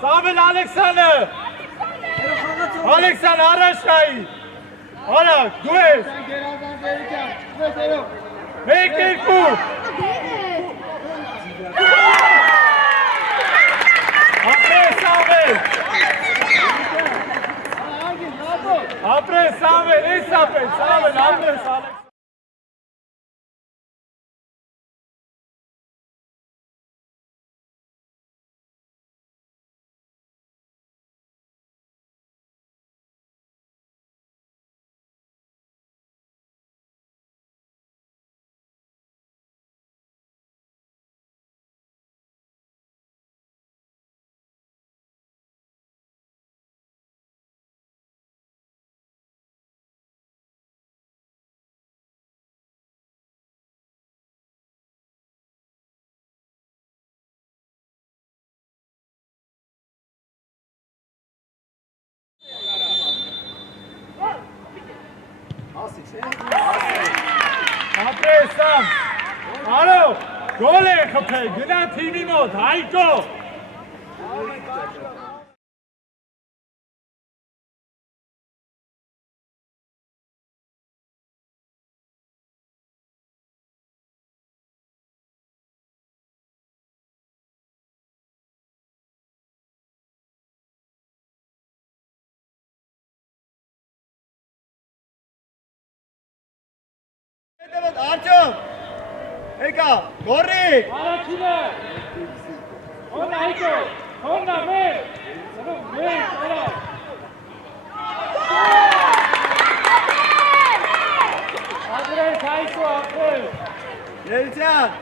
Samuel Alexander! Alexander Araşkay! Ara, du es! Make it good! Après Samuel! Après Samuel, il s'appelle Samuel, après Samuel! Après Sam! Alo! Gol է խփել, գնա թիմի մոտ, Հայկո! Artyom! Եկա, գորի! Առաջինը! Հոնա Հայկո! Հոնա մեր! Մեր, արա! Ադրես Հայկո, ապրես! Երիցյան!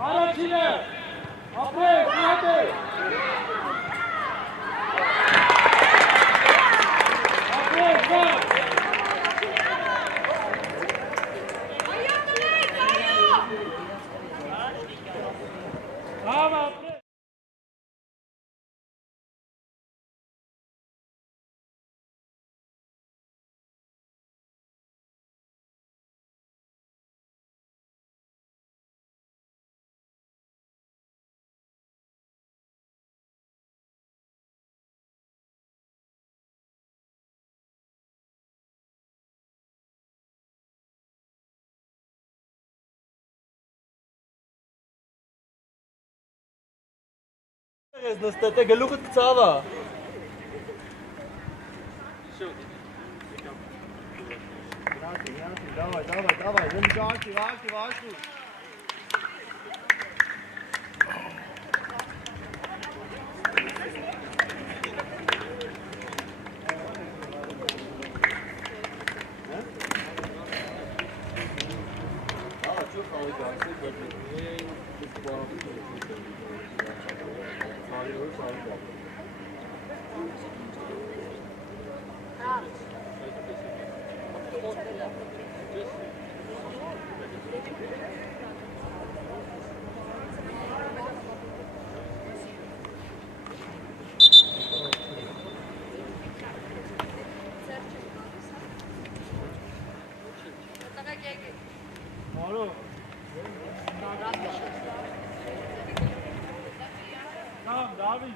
Առաջինը! Ապրես, նատես! Ապրես, վար! Համ ապրես! Ես նստետ է գլուխըտ կծավա։ Դավայ, վաշու։ Tamam, David.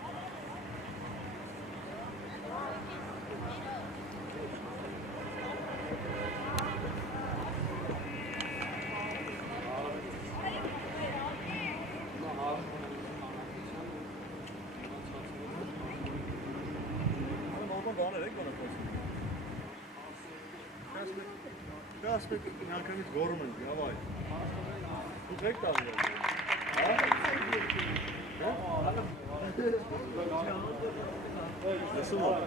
Biraz bir yakınız gorman, yavaş. Bu tek dalıyor. Nasıl oldu?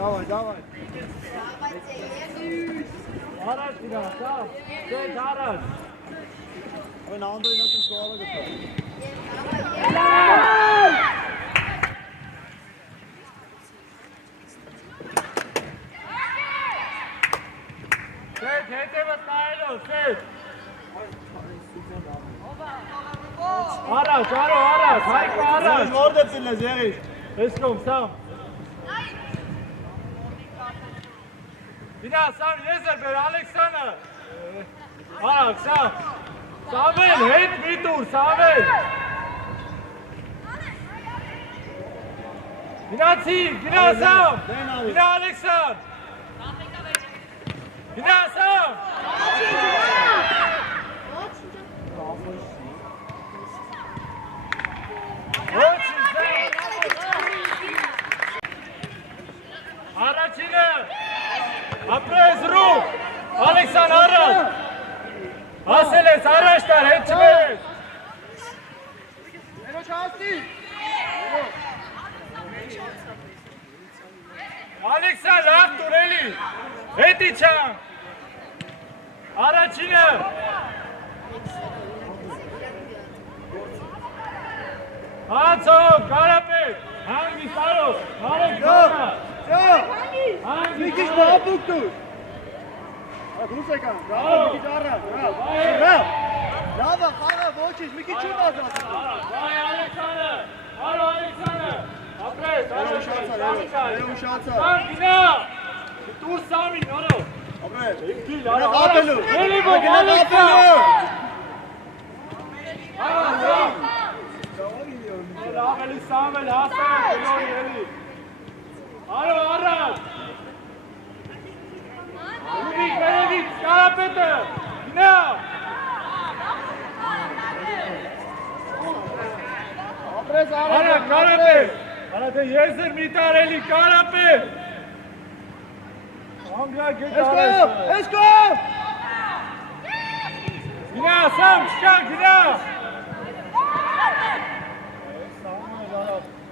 Давай. Առաջ գնա, սա։ Դեպ առաջ։ Այն անդոյն ասում սուալը գտա։ Սետ, հետևս նայելով, սետ։ Առաջ, առաջ, Հայկո առաջ։ Որդ է ծիլես, եղիր։ Էսկոմ, սամ։ Գնա, սամ, եզր բեր, Ալեքսանը։ Արագ, սամ։ Սամվել, հետ մի տուր, սամվել։ Գնացի, գնա սամ։ Գնա Ալեքսան։ Գնա սամ։ Առաջինը, ապրես ռուղ, Ալեքսան առաջ, ասել ես առաջ տար, հետ չվերես։ Ալեքսան, լավ տուր էլի, հետի չան, առաջինը, հացով, կարապետ, հանգիս արով, հարեք գոնա, Մի քիչ բաբուկ դու։ Դուս եկան, բրավո, մի քիչ առավ, բրավ։ Լավ, խաղա, ոչինչ, մի քիչ չու բազացա։ վայ Ալեքսանը, արո Ալեքսանը, ապրես, արո Ուշացա։ Սամ գնա, տուր սամին, արո։ Ապրես։ Գիլ, Գնա արո, ապելու։ էլի ով, Գնա Ալեքսան։ ապելու։ Արո, սամ։ Լավ էլի սամ էլ հասան, գլորի էլի։ Արո, առաջ։ Ուրիք, վերևից, կարապետը, գնա։ Ապրես, Արա, կարապետ, արա դե եզր մի տարելի կարապետ։ Անգրա գետ արես։ Էսկո։ Գնա, սամ, չկա, գնա։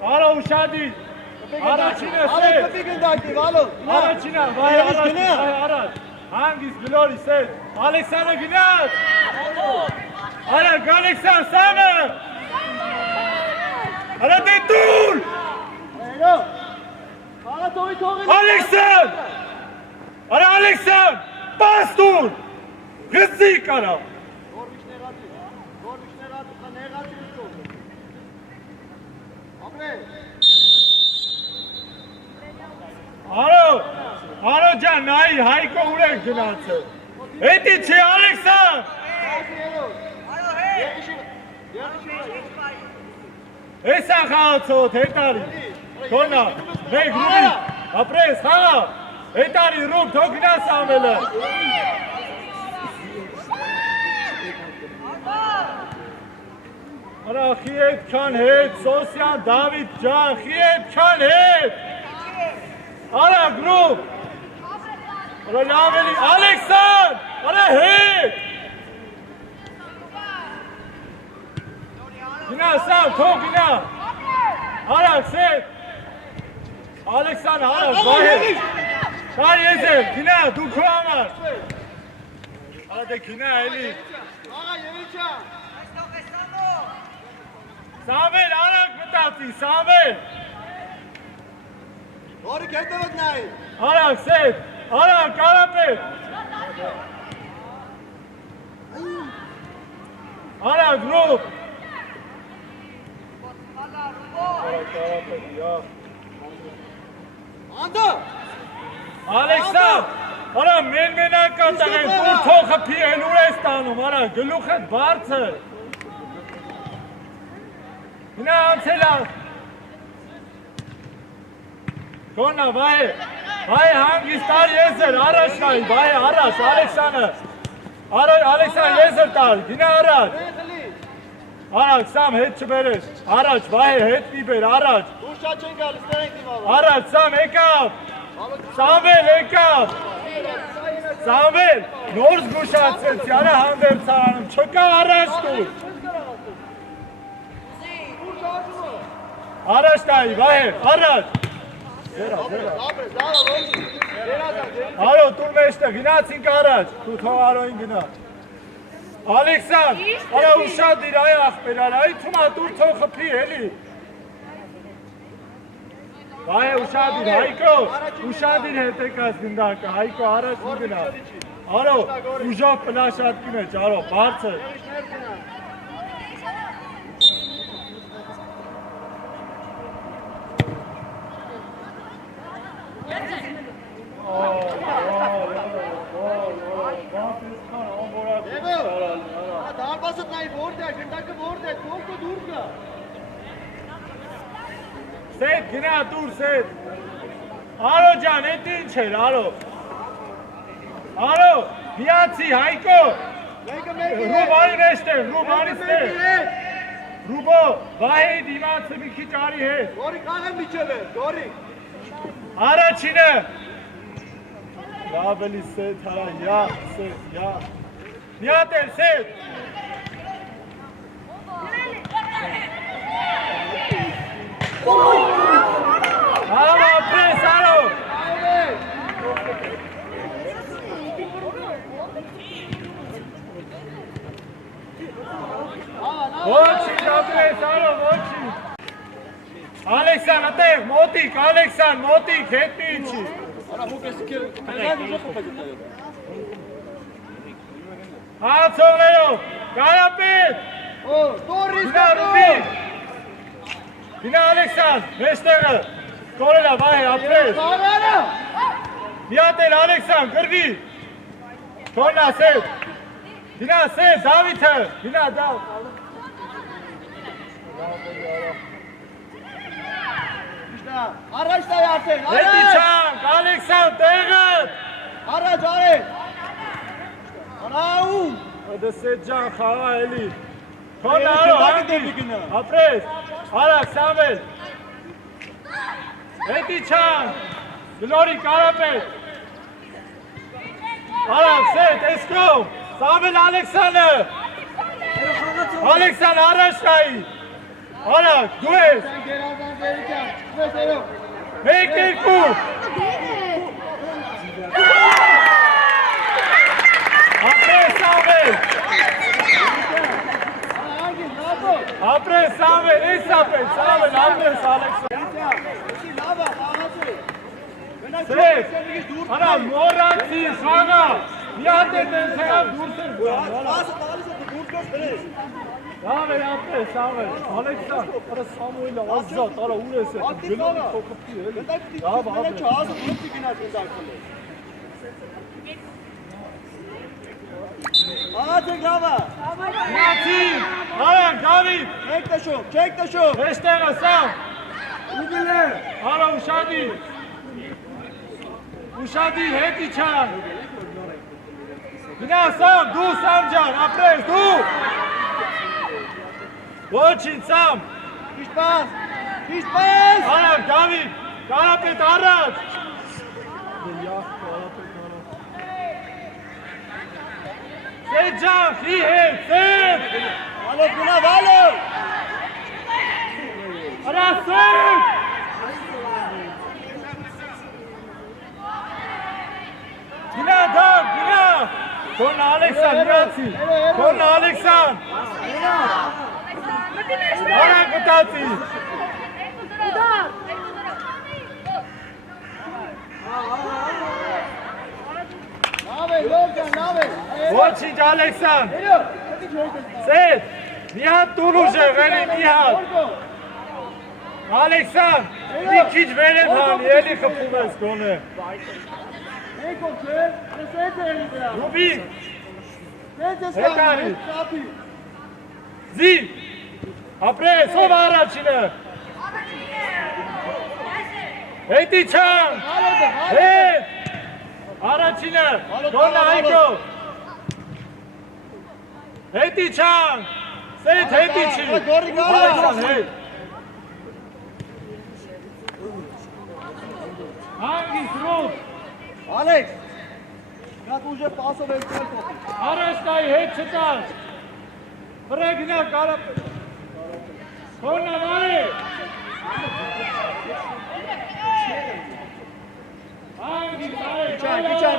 Արա ուշադի, առաջինը սետ։ Կպիկ ընդակտիվ, ալո։ Առաջինը, վայ առաջ, հանգիս գլորի սետ, Ալեքսանը գնաց, արագ Ալեքսան սամը, արա դե տուր, Ալեքսան, արա Ալեքսան, պաս տուր, գծիկ արա, Արո ջան, նայի, Հայկո ուր եք գնացը, հետի չի Ալեքսան, Էսա խաղացոտ, հետարի, կոնա, մեկ ռուբի, ապրես, խաղա, հետարի ռուբ, թող գնա սամելը, արա, խի հետ կան հետ, Սոսյան, Դավիթ ջան, խի հետ կան հետ, Արա, գրուպ, արա լավ էլի, Ալեքսան, արա հետ, գնա սամ, թող գնա, արակ սետ, Ալեքսան, արակ, վահեր, կար եզեր, գնա, դու քո համար, արա դե գնա էլի, Սամվել, արակ մտացի, Սամվել, Որի կետևդ նայի։ Արակ սետ, արակ, կարապետ, արակ, գրուպ, Անդա։ Ալեքսան, արա մենմենական տղեն, որ թողը պիելուր է ստանում, արա, գլուխ հետ բարձր, հինա անցելա, Կոնա, վայ, հանգիս տար եզր, առաջ նայի, վայ, առաջ, Ալեքսանը, Ալեքսան եզր տար, գինա առաջ, արակ, սամ, հետ չբերես, առաջ, վայ, հետ մի բեր, առաջ, Ուշա չեն գալիս, տեղ ենք դիմալը։ առաջ, սամ, եկավ, Սամվել, եկավ, Սամվել, նոր զգուշացեցի, արա հանդերցարանում, չկա առաջ տուր, առաջ տայի, վայ, առաջ, Ալո, տուր մեջտեղ, գնացինք առաջ, դու թող Ալոին գնա։ Ալեքսան, արա ուշադիր, այ ախպեր, արա, այ թումա դուր թող խփի, էլի։ Բայ ուշադիր, Հայկո, ուշադիր հետեկած գնդակը, Հայկո առաջ ու գնա։ Ալո, ուժով պլաշատկի մեջ, ալո, բարձր։ Դարբասդ նայ որդ է, գնդակը որդ է, թողքը դուր գա։ Սետ, գնա դուր, Սետ։ Ալո ջան, էդ ինչ էր, ալո։ Ալո, միացի, Հայկո։ Ռուբանի մեջտեղ, Ռուբանի ստեղ։ Ռուբո, Վահեի դիմացը մի քիչ արի հետ։ Գորի կաղեմ միջև է, գորի։ Առաջինը։ Լավ էլի Սետ, հարա, յա, Սետ, յա։ Միատ էլ, Սետ։ Ալո, ապրես, ալո։ Ոչինչ, ապրես, ալո, ոչինչ։ Ալեքսան, ատեղ, մոտիկ, Ալեքսան, մոտիկ, հետ մի ինչի։ Հացողներով, կարապետ։ Գնա Ռուբի։ Գնա Ալեքսան, մեջտեղը, կորելա, վահե, ապրես։ Միատ էլ Ալեքսան, գրվի։ Թորնա Սետ։ Գնա Սետ, Դավիթը, գնա Դավ։ Առաջ տայ արդեն, Հետի չանք, Ալեքսան, տեղըտ։ Առաջ արեք։ Արաում։ Ադը Սետ ջան, խաղա էլի։ Թորնա արո, հանգիս, ապրես, արակ, Սամվել։ Հետի չանք, գլորի կարապետ։ Արակ, Սետ, էսկով, Սամվել Ալեքսանը։ Ալեքսան, առաջ տայի։ Արակ, դու ես։ Մեկ երկու։ Ապրես, Սամվել։ Ապրես, Սամվել, ես ապրես, Սամվել, ապրես, Ալեքսան։ Սետ, արա, մորացի, խաղա, միատ է տենց հեղավ դուրս էր բուան, Լավ է, ապրես, Սամվել, Ալեքսան, արա Սամուելը, ազատ, արա ուր ես է, գնալի թոքպի էլի, լավ ապրես։ Աղացեք լավը։ Միացի, արան, Դավիթ, Չեք տշում։ մեջտեղը, Սամ, Ուգիլ է։ արա ուշադիր, ուշադիր, հետի չան, գնա Սամ, դու Սամ ջան, ապրես, դու, ոչինչ Սամ, Ճիշտ պաս։ արան, Դավիթ, կարապետ առաջ, Սետ ջան, խի հետ, Սետ, Ալով գնա, վալով։ արա Սետ, գնա Դավ, գնա, Թորնա Ալեքսան, միացի, Թորնա Ալեքսան, արա գտացի, ոչինչ Ալեքսան, Սետ, մի հատ տուն ուժեղ էլի, մի հատ, Ալեքսան, մի քիչ վերև հանի, էլի խփում ես գոնե, Ռուբի, հետարի, զի, ապրես, ով առաջինը, հետի չան, հետ, առաջինը, գոնը Հայկո, հետի չան, Սետ հետի չի, Ալեքսան հետ, հանգիս Ռուբ, Ալեքս, Գատ ուժը պասով են կել տոտի։ առաջ տայի հետ չտար, վրեգնա կարապ, Թորնա վարի, Հանգիստ, Քիչան,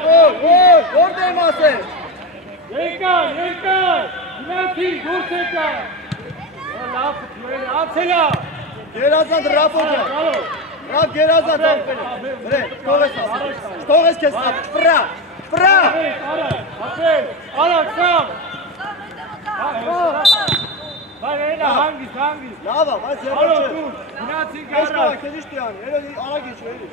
որ դեմ ասես։ Երկար, գնացի, դուրս եկա։ Լավ, ացելա։ Գերազանց Ռաֆոջան։ Ռաֆ գերազանց ապել։ Վրե, շտողես քեզ, ֆրա։ Արակ, սամ։ Բայ հանգիստ։ Լավ, բայց Ալո, երբ չէ։ դուրս, գնացինք Ես առաջ։ կա, քեզ իշտի անի, էլի արագ իջ, էլի։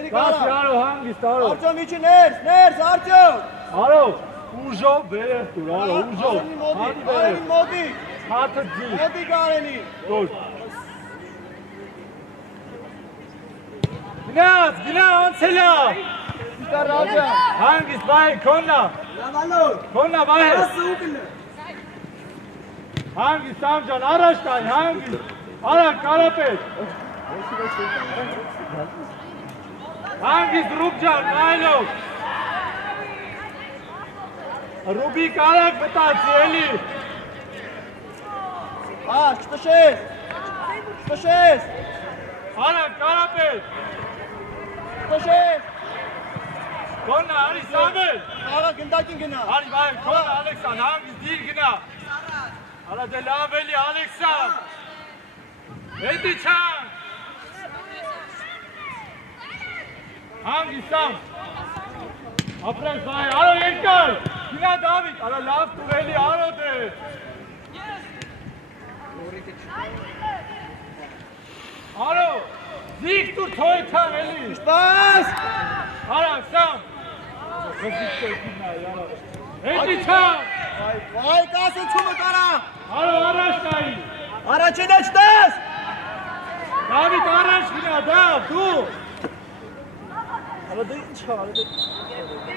Էլի Գաս կարա։ յարո հանգիստ, արո։ Արտյոմ իջի ներս, Արտյոմ։ Արո, ուժով վերև դուր, արո, ուժով։ Արենին մոտի, Հաթը ձի, մոտի կարենին։ դուր։ Գնաց, անցելա։ Իշտա Ռաջան։ Հանգիստ, բայ, քոննա, բայ։ Հանգիստ, Սամջան, առաջ կայ, հանգիստ։ Արակ, Կարապետ։ Հանգիստ, Ռուբջան, նայլով։ Ռուբիկ արակ մտացի, էլի։ Չտշես։ Արակ, Կարապետ։ Չտշես։ Քոննա, արի Սամել։ Աղա գնդակին գնա։ Արի, բայ, քոննա, Ալեքսան, հանգիստ, դիր գնա։ Արա դե լավ էլի, Ալեքսան։ Հետի չան։ Հանգիստ, Սամ։ Ապրես, բայ, արո երկար։ Գնա Դավիթ, արա լավ տուր էլի, արո դե։ Արո, զիգ տուր թոյթան էլի։ Պաս։ Արակ, Սամ։ Հետի չան։ Վայ, կասեցումը կարա։ Արո, առաջ նայի։ Առաջին էջտես։ Դավիթ, առաջ գնա, Դավ, դու։ Ալա դե ինչ հա,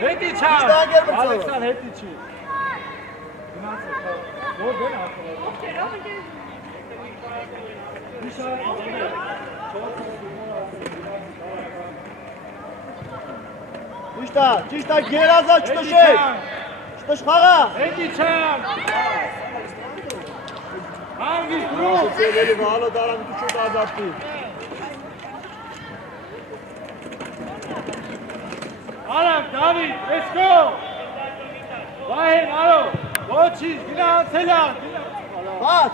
Հետի չան։ Իշտա ագեր բրծով։ Ալեքսան հետի չի։ Գնացը, որ դեն հատվա։ Ճիշտա, գերազա չտշեք։ Չտշ խաղա։ Հետի չան։ Հանգիստ ռուբ։ Էլի վալո դարամ դու չոտ ազատի։ Արակ, Դավիթ, let's go։ Բայեն, արո, ոչինչ, գնա անցելա։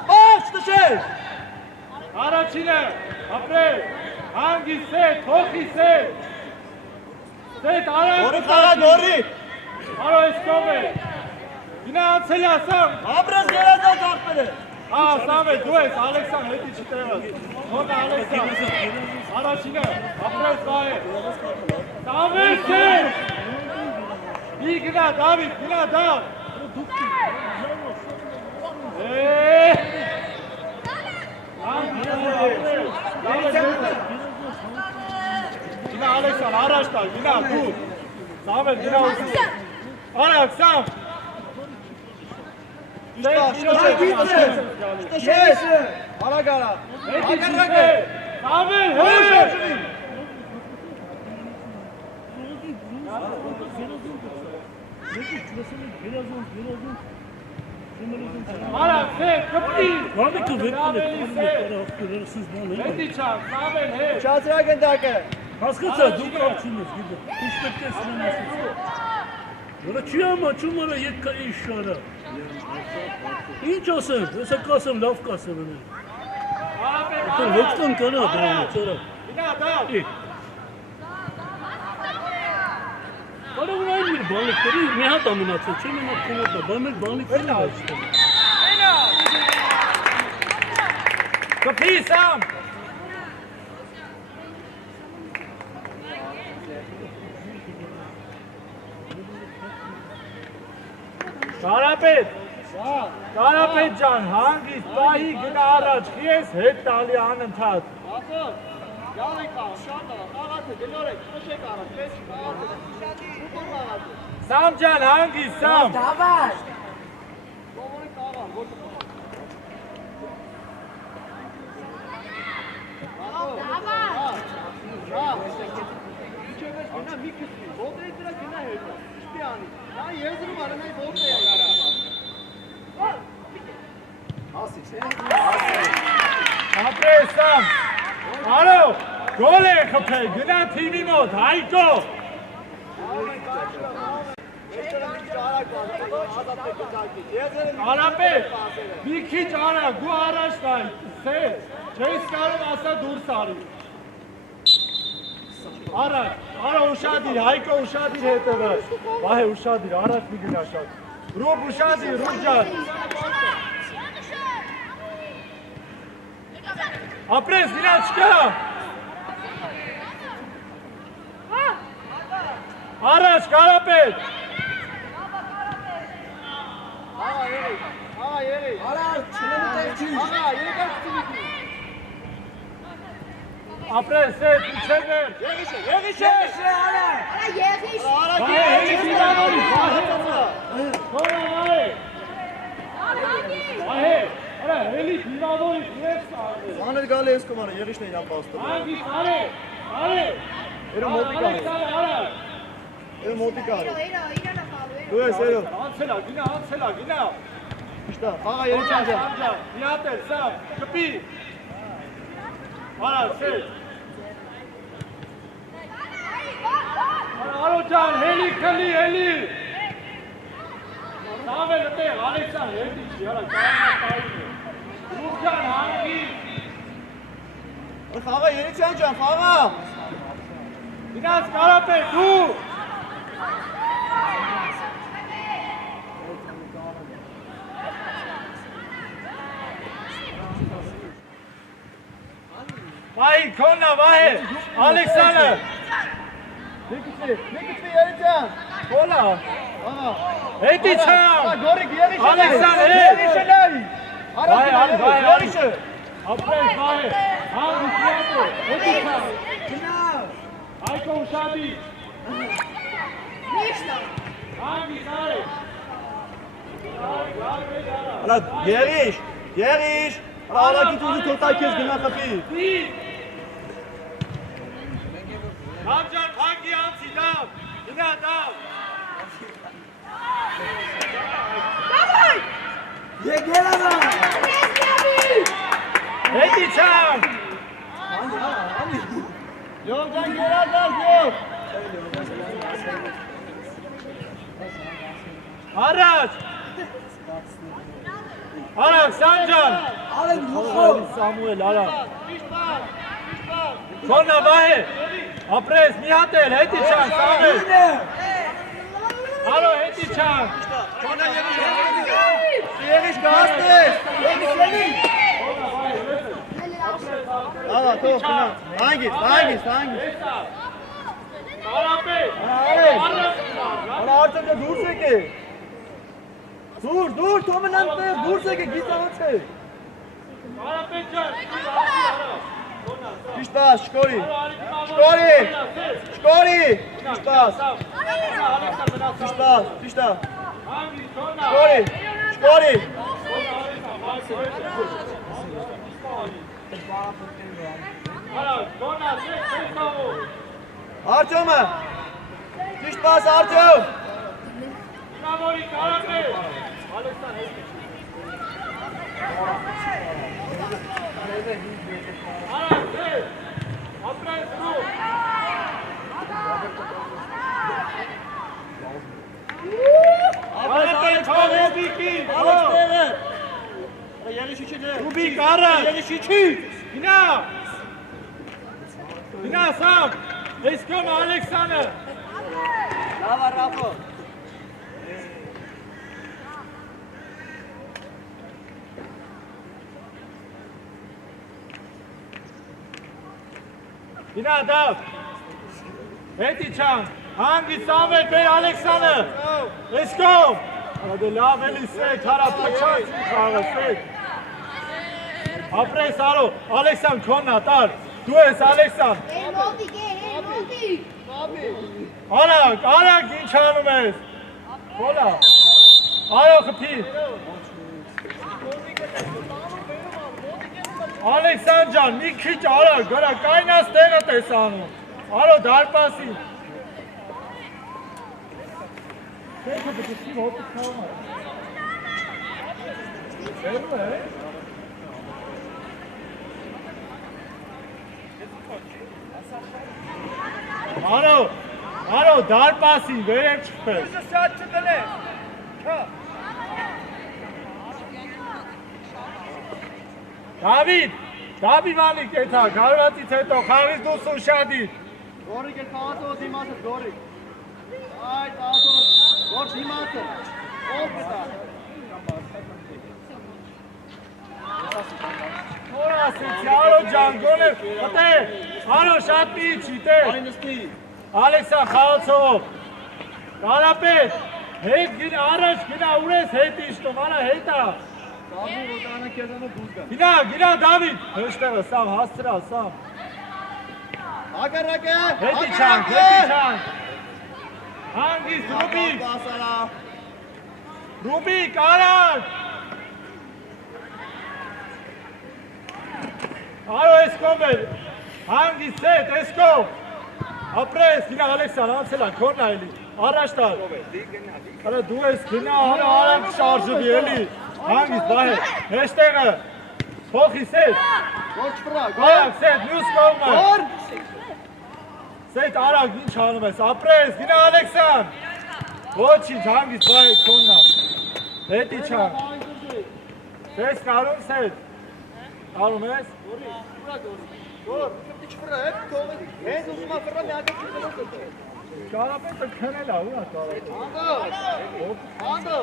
Պաս, չտշեք։ Առաջինը, ապրել, հանգիստ սետ, հոխի սետ։ Սետ, արակ։ Գորի խաղա, գորի։ Արո, ես կով է։ Գնա անցելա, Սամ։ Ապրես գերազա ծաղպել է։ Սամ է, դու ես, Ալեքսան, հետի չտեղած։ Հոնը Ալեքսան։ Առաջինը, ապրես բայ է։ Սամել սետ։ Մի գնա, Դավիթ, գնա, Դավ։ Գնա Ալեքսան, առաջ տալ, գնա, դու։ Սամել, գնա ուզու։ Արակ, Սամ։ Չտշեք։ Արագ արա։ Ագարակ է։ Սամել, հոչ։ Արակ, սետ, կպտի։ Վանիկը վերքել է Հետի չան, Սամել, հետ։ Չացրա գնդակը։ հասկացա դու կարծում ես գիտե ինչ պետք է սրան ասես որը չի ամա չումարը եկա ինչ շարա ինչ ասեմ հեսա կասեմ լավ կասեմ Արապետ, հոքտան կանա դրանը ծորա գնա, Դավ։ Կարող ունայն մեր բանիկների մի հատ ամնացել չեմ մնաց կնոտա բան մեր բանիկներն այստեղ Կպի, Սամ։ Կարապետ ջան, հանգիստ պահի գնա առաջ, ես հետ տալի անընդհատ։ Սամ ջան, հանգիստ, Սամ։ Ապրես, Սամ։ Արո, Գոլ է խփել, գնա թիմի մոտ, Հայկո։ Արապետ, մի քիչ արա, գու առաջ նայ, սեր, չես կարող ասա դուրս արի։ Առաջ, արա ուշադիր, Հայկո ուշադիր հետևը։ Վահե ուշադիր, առաջ մի գնա շատ։ Ռուբ ուշադիր, Ռուբ ջան։ Ապրես, գնա չկա։ Առաջ, Կարապետ։ Ապրես, սետ, իչևեր։ Եղիշ է։ Վահե, հելիք իրավորի, Վահե։ Վահե, արա, հելիք իրավորի, ես սարվեր։ Անել գալի ես կոմանը, եղիշն է իրան պաստը։ Անգիս, արե։ Էրո մոտի կարի։ Արար։ Էրո մոտի կարի։ Դու ես էրո։ Անցելա, գինա։ Իշտա, աղա երիչան ջան։ Մի հատ էլ, սա, կպի։ Արա, սետ։ Արո ջան, հելի, քլի։ Սավել տեղ, Ալեքսան, հետի չի, արա, կարանա տային է։ Ռուղ ջան, հանգիս։ Խաղա երիչան ջան, խաղա։ Գնաց Կարապետ, դու։ Վահի, քոննա, Վահե, Ալեքսանը։ Նիկիչվի երիչան։ Հոլա, Աղա։ հետի չամ։ Գորիկ եղիշը։ Ալեքսան, Եղիշը լայ։ Վահե, Եղիշը։ ապրես, Վահե, հանգիս յատո, հետի չամ։ Հայկո ուշադի։ Հանգիս, արե։ Արա եղիշ։ Արակից ուզի թոտայ քեզ գնա խփի։ Համջան, հանգի անցի, դավ, գնա, դավ։ Հետի չամ։ Յորջան գերազար գոր։ Առաջ։ Արակ, Սանջան։ Սամուել, արակ։ Քոննա, Վահե, ապրես, մի հատ էլ, հետի չան, Սամել։ Արո, հետի չան։ Եղիշ գաստես։ Աղա, թող գնա։ Հանգիս։ Կարապետ։ Արա արդյոք դուրս եկե։ Դուր, թոմն անտեղ, դուրս եկե, գիտանոց է։ Կարապետ ջան, Իշտաս, շկորի։ Իշտաս։ Շկորի։ Արտյոմը։ Ճիշտ պաս, Արտյոմ։ Նամորի Կարապետ։ Ալեքսան, հետի։ Արակ, դեր, ապրես դու։ Կարապետ, հով հոբիկի, Ռուբիկ, արակ, գնա, սամ, ես կոմ Ալեքսանը։ Լավա, Ռաֆո։ Գնա, դավ, հետի չան, հանգի Սամվել բեր Ալեքսանը, ես կոմ, դե լավ էլի սեկ, հարա պաչած մի խաղը սեկ, ապրես արո, Ալեքսան քոննա տար, դու ես Ալեքսան, արակ, ինչ անում ես, հոլա, արո խպի, Ալեքսան ջան, մի քիչ արագ, գորա կայնաս տենը տեսանում, արո դարպասի, Teka da si hopet kalma. Elma. Արո, դարպասին, վերև չպես։ Ուզը շատ չդնես։ Հա։ Դավիթ Մալիկ էթա, գարվածից հետո, խաղից դուս ուշադիր։ Գորիկ է կաղացով դիմացը, գորիկ։ Այդ աղացով, գոր դիմացը, ով գտա։ Որ ասեցի, Արո ջան, գոներ, հտե, Արո շատ մի իչի, Ալեքսան խաղացով, Կարապետ, հետ գինա, առաջ գինա, ուրես հետ իշտում, արա հետա։ Դավի ոտանը կեզանը դուզ գա։ Գինա, Դավիթ, հեշտեղը, սամ, հասցրա, սամ։ Հակարակ է, Հետի չանք, հանգիստ, Ռուբիկ, առաջ։ Արո էսկով էր, հանգիստ հետ, էսկով։ Ապրես, գինա Ալեքսան, անցելա, քորն այլի, առաջ տար։ Արա դու ես գինա, արանք շարժվի էլի, հանգիստ, բայ, հեշտեղը, փոխիս հետ, գոր չպրա, արակ, սետ, մյուս կողմը, գոր։ սետ, արակ, ինչ հանում ես, ապրես, գինա Ալեքսան, ոչինչ, հանգիստ, բայ, քոննա, հետի չան, ես կարում սետ, կարում ես, Գոր, չպրա, հետ կողը, հենց ուսումա վրա մի ակը չպրա կտը։ Կարապետը քնել է, ուրա կարապետը։ Անդը։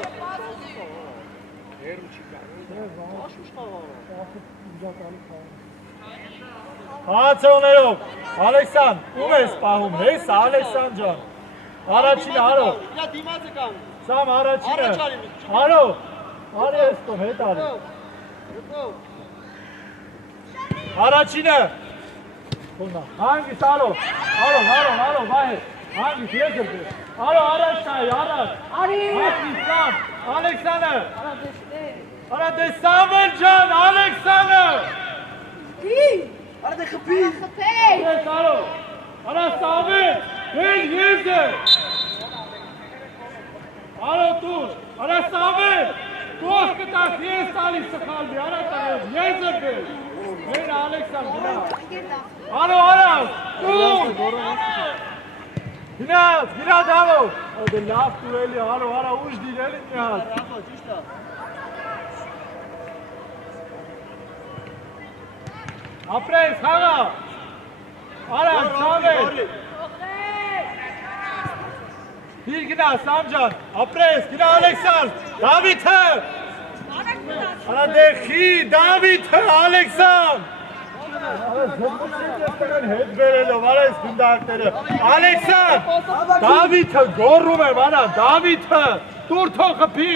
Հացողներով, Ալեքսան, ում ես պահում, հես Ալեքսան ջան, առաջինը, Արո, Իրա դիմացը կան։ սամ առաջինը, Արո, արի էստով, հետ արի, առաջինը, հանգիստ Արո, բայ, հանգիստ եզր դե, Արո, առաջ նայ, առաջ, հանգիստ սամ, Ալեքսանը, արա դե Սամվել ջան, Ալեքսանը, Արա դե խպի։ Ես Արո, արա Սամվել, հել եզր, Արո տուր, արա Սամվել, կող կտաս ես տալի սխալվի, արա տանես, եզր դե, հել Ալեքսան գնա, Արո, տուր, գնա դավո, դե լավ տուր էլի, Արո, ուժ դիր էլի մի հատ, Ռախո, ճիշտ է։ ապրես, խաղա, արա, Սամվել, դիր գնա, Սամ ջան, ապրես, գնա Ալեքսան, Դավիթը, արա դեխի, Դավիթը, Ալեքսան, հետ բերելով, արա ես գնդակները, Ալեքսան, Դավիթը, գորում եմ, արա, Դավիթը, տուր թող խպի,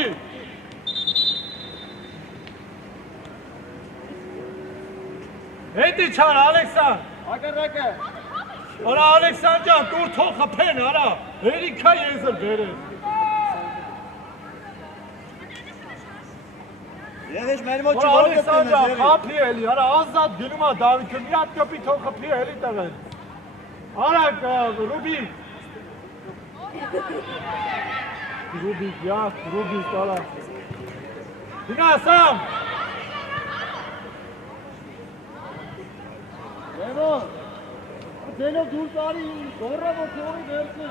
հետի չան, Ալեքսան, Հակարակ է։ արա Ալեքսան ջան, տուր թող խպեն, արա, հերիքա եզր բերես, Եղեշ մեր մոտ որ չվոր Ալեքսան ջան, կպինես, խապի էլի, արա ազատ գնում է Դավիթը, մի հատ կպի թող խպի էլի տղեն, արա Ռուբիկ, արա, գնա Սամ, դենով դուր տարի, գորը որ թողի վերցի։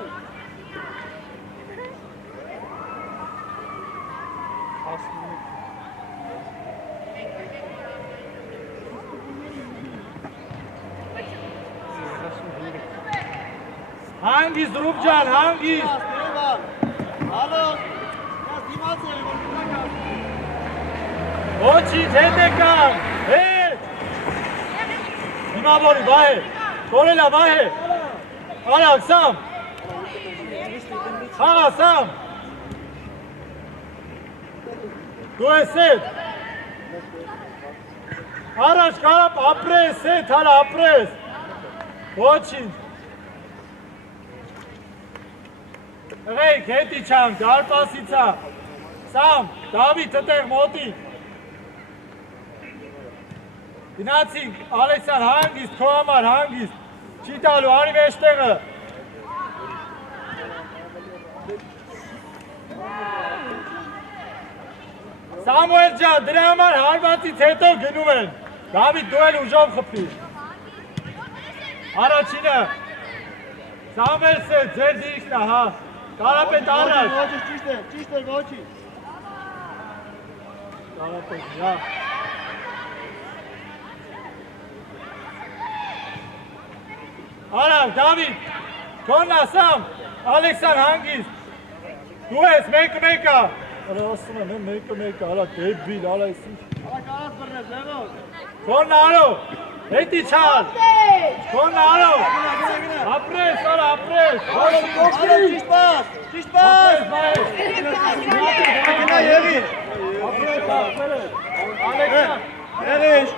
հանգիստ Ռուբ ջան, հանգիստ, Հալո, ես դիմաց եմ, որ կնական։ ոչինչ, հետ եկան, հետ, հիմա որի, բայ է, կորելա, բայ է, արակ, Սամ, խաղա, Սամ, դու ես հետ, առաջ կարապ, ապրես, հետ, հարա, ապրես, ոչինչ, Ղեյք, հետի չանք, դարպասիցա, Սամ, Դավիթ, հտեղ մոտիկ, գնացինք, Ալեքսան, հանգիստ, քո համար, հանգիստ, չի տալու, արի մեջտեղը, Սամուել ջան, դրա համար հարվածից հետո գնում են, Դավիթ, դու էլ ուժով խփի, առաջինը, Սամվելսը ձեր դիրքն է, հա։ Կարապետ առաջ։ Ոչինչ ճիշտ է, ոչինչ։ Կարապետ, հա։ Արավ, Դավիթ, քոնն ասամ, Ալեքսան հանգիստ։ Դու ես մեկը։ Արա ասում եմ, մեկը, արա դեբիլ, արա ես ինչ։ Արա կարած բռնես, լևոս։ Քոնն արո, հետի չար։ Քոնն արո։ Գնա։ Ապրես, արա, ապրես։ Արա ճիշտ պաս։ Գնա եղի։ Ալեքսան։ Եղիշ։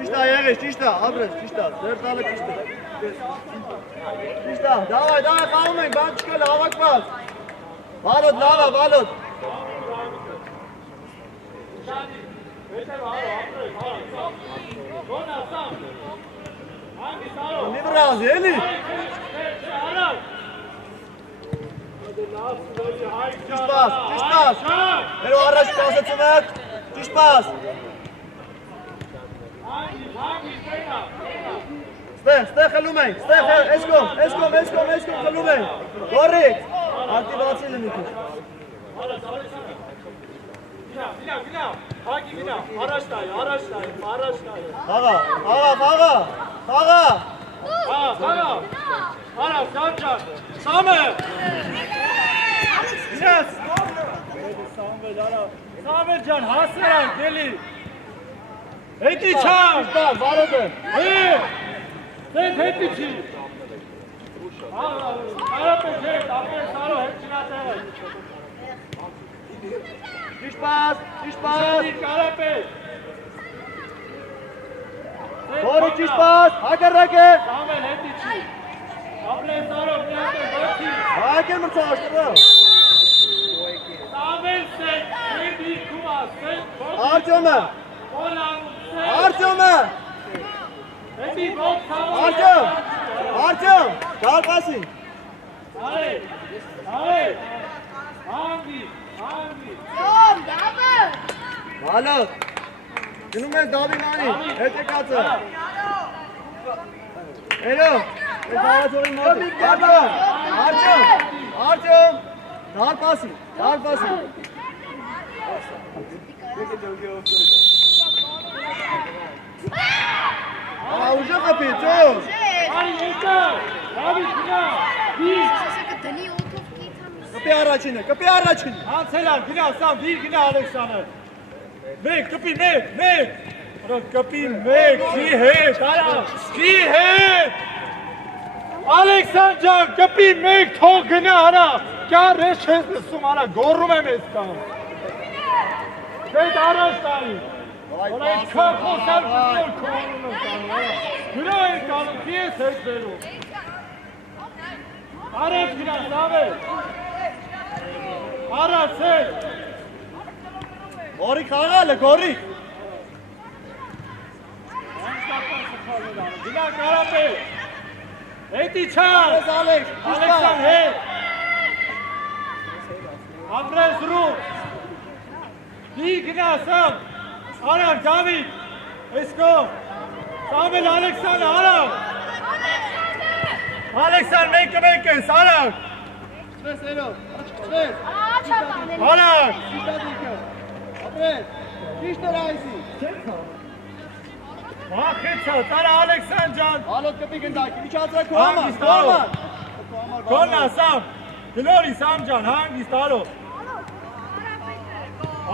Ճիշտ է, ապրես, ճիշտ է, ձեր տալը ճիշտ է։ Ճիշտ է, դավայ, խաղում ենք, բան չկալ, հավակված։ Բալոտ, լավա, բալոտ։ Մի բրազ, ելի։ Ճիշտ պաս։ Հերո առաջ կասեցում եք, ճիշտ պաս։ Ստեղ խլում ենք, էսկոմ խլում ենք, գորիկ, ակտիվացի լինի քիչ։ Գնա, հագի գնա, առաջ տայ, Խաղա, Արա, Սամջան, Սամը, ես, Սամեր ջան, հասեր այն, գելի, հետի չան, վարոտ է։ հետի չի, արապետ հետ, ապեր սարո, հետ չնատեղը, Ճիշտ պաս, Կարապետ, գորիկ ճիշտ պաս, հակառակ է։ Սամեր հետի չի, ապեր սարո, մի հատեր բացի, Հայք են մրցաշտը։ Սամեր սետ, հետի կումա, սետ, Արտյոմը, հետի բոք սամը, Արտյոմ, գալ պասի։ Արե, հանգի, Բալոտ, գնում ես դավիմանի, հետ եկացը։ Էլո, ես հարացորի մոտ է, Արտյոմ, դալ պասի։ Ուժը խպի, ծոս։ արի եկա, Դավիթ գնա, դիր, Կպի առաջինը, անցելար, գնա, Սամ, դիր գնա Ալեքսանը, մեկ, կպի, մեկ, կպի, մեկ, չի հետ, Ալեքսան ջան, կպի, մեկ, թող գնա, արա, կյան ռեշ ես լսում, արա, գորում եմ ես կան, դետ առաջ տանի, Ola çok olsam güzel konumuz var. Günah kanun diye söz veriyorum. Arap günah abi. Arap sen. Գորիկ խաղալը, գորիկ։ Günah Karape. Eti çağır. Alexan he. Abres Ru. Di günah sam. Arap David. Esko. Samuel Alexan Arap. Alexan make Arap. Սվես էլով, սվես։ Arap. Ապրես, ճիշտ էր այսի։ Մախեցա, տարա Ալեքսան ջան։ Հալոտ կպի գնդակի, իչացրա քո Հանգիստ համար, Կոնա Սամ, գլորի Սամ ջան, հանգիստ արո։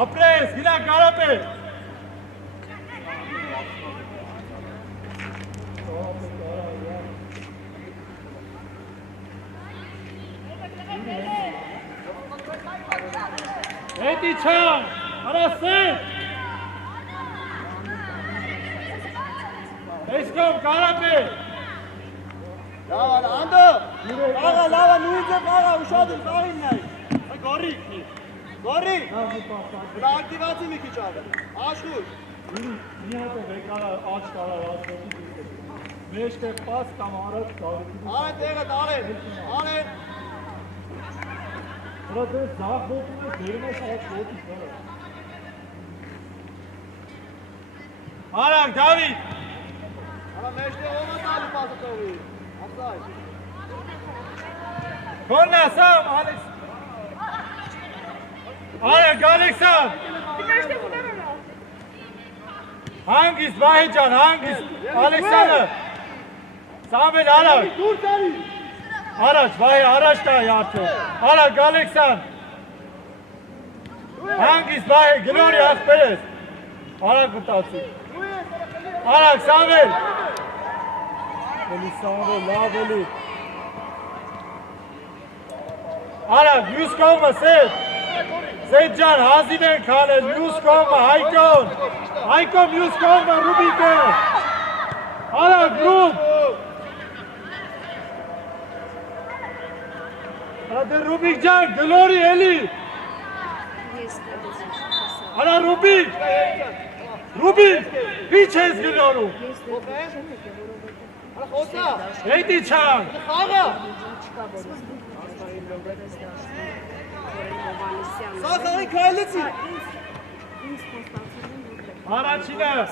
Ապրես, գնա Կարապետ։ Էդի չան, հարասեն։ Էսկոմ Կարապետ։ Լավա, անդո, աղա, լավա, նույնց է աղա, ուշադիր, խաղին նայ։ Գորիկ, գորիկ, դա ակտիվացի մի քիչ աղը, աշխուր։ Մի հատ է վեկալա աչ կարար ասոտի դիսը։ Մեջք է պաս կամ առաջ կարելի։ Արեն տեղը տարեն, արեն։ Հրա դες զաղ ոտում է դերում ես աչ ոտի կարը։ Արանք, Դավիթ։ Ana meşte olmaz Ali pası tabii. Aslay. Corner, Sam, Alex. Alexan. Hangisi Vahitcan, hangisi? Alexander. Samuel, Alex. Dur seni. Araç, araç da yaptı. Alexander. Hangisi Vahit? Gloria Perez. Alex kurtarsın. Alex, Samuel. Veli Samuel, la Veli. Alex, yüz kalma Seyit. Seyitcan, Hazinen Khaled, yüz kalma Haykon. Haykon yüz kalma Rubik'e. Alex, Rub. Hadi Rubikcan, Gloria Eli. Ana Rubik. Rubik. Hiç ezgiliyorum. Ana Hosa. Neydi Çağ? Kaga. Sağ kaylısı. Araçına.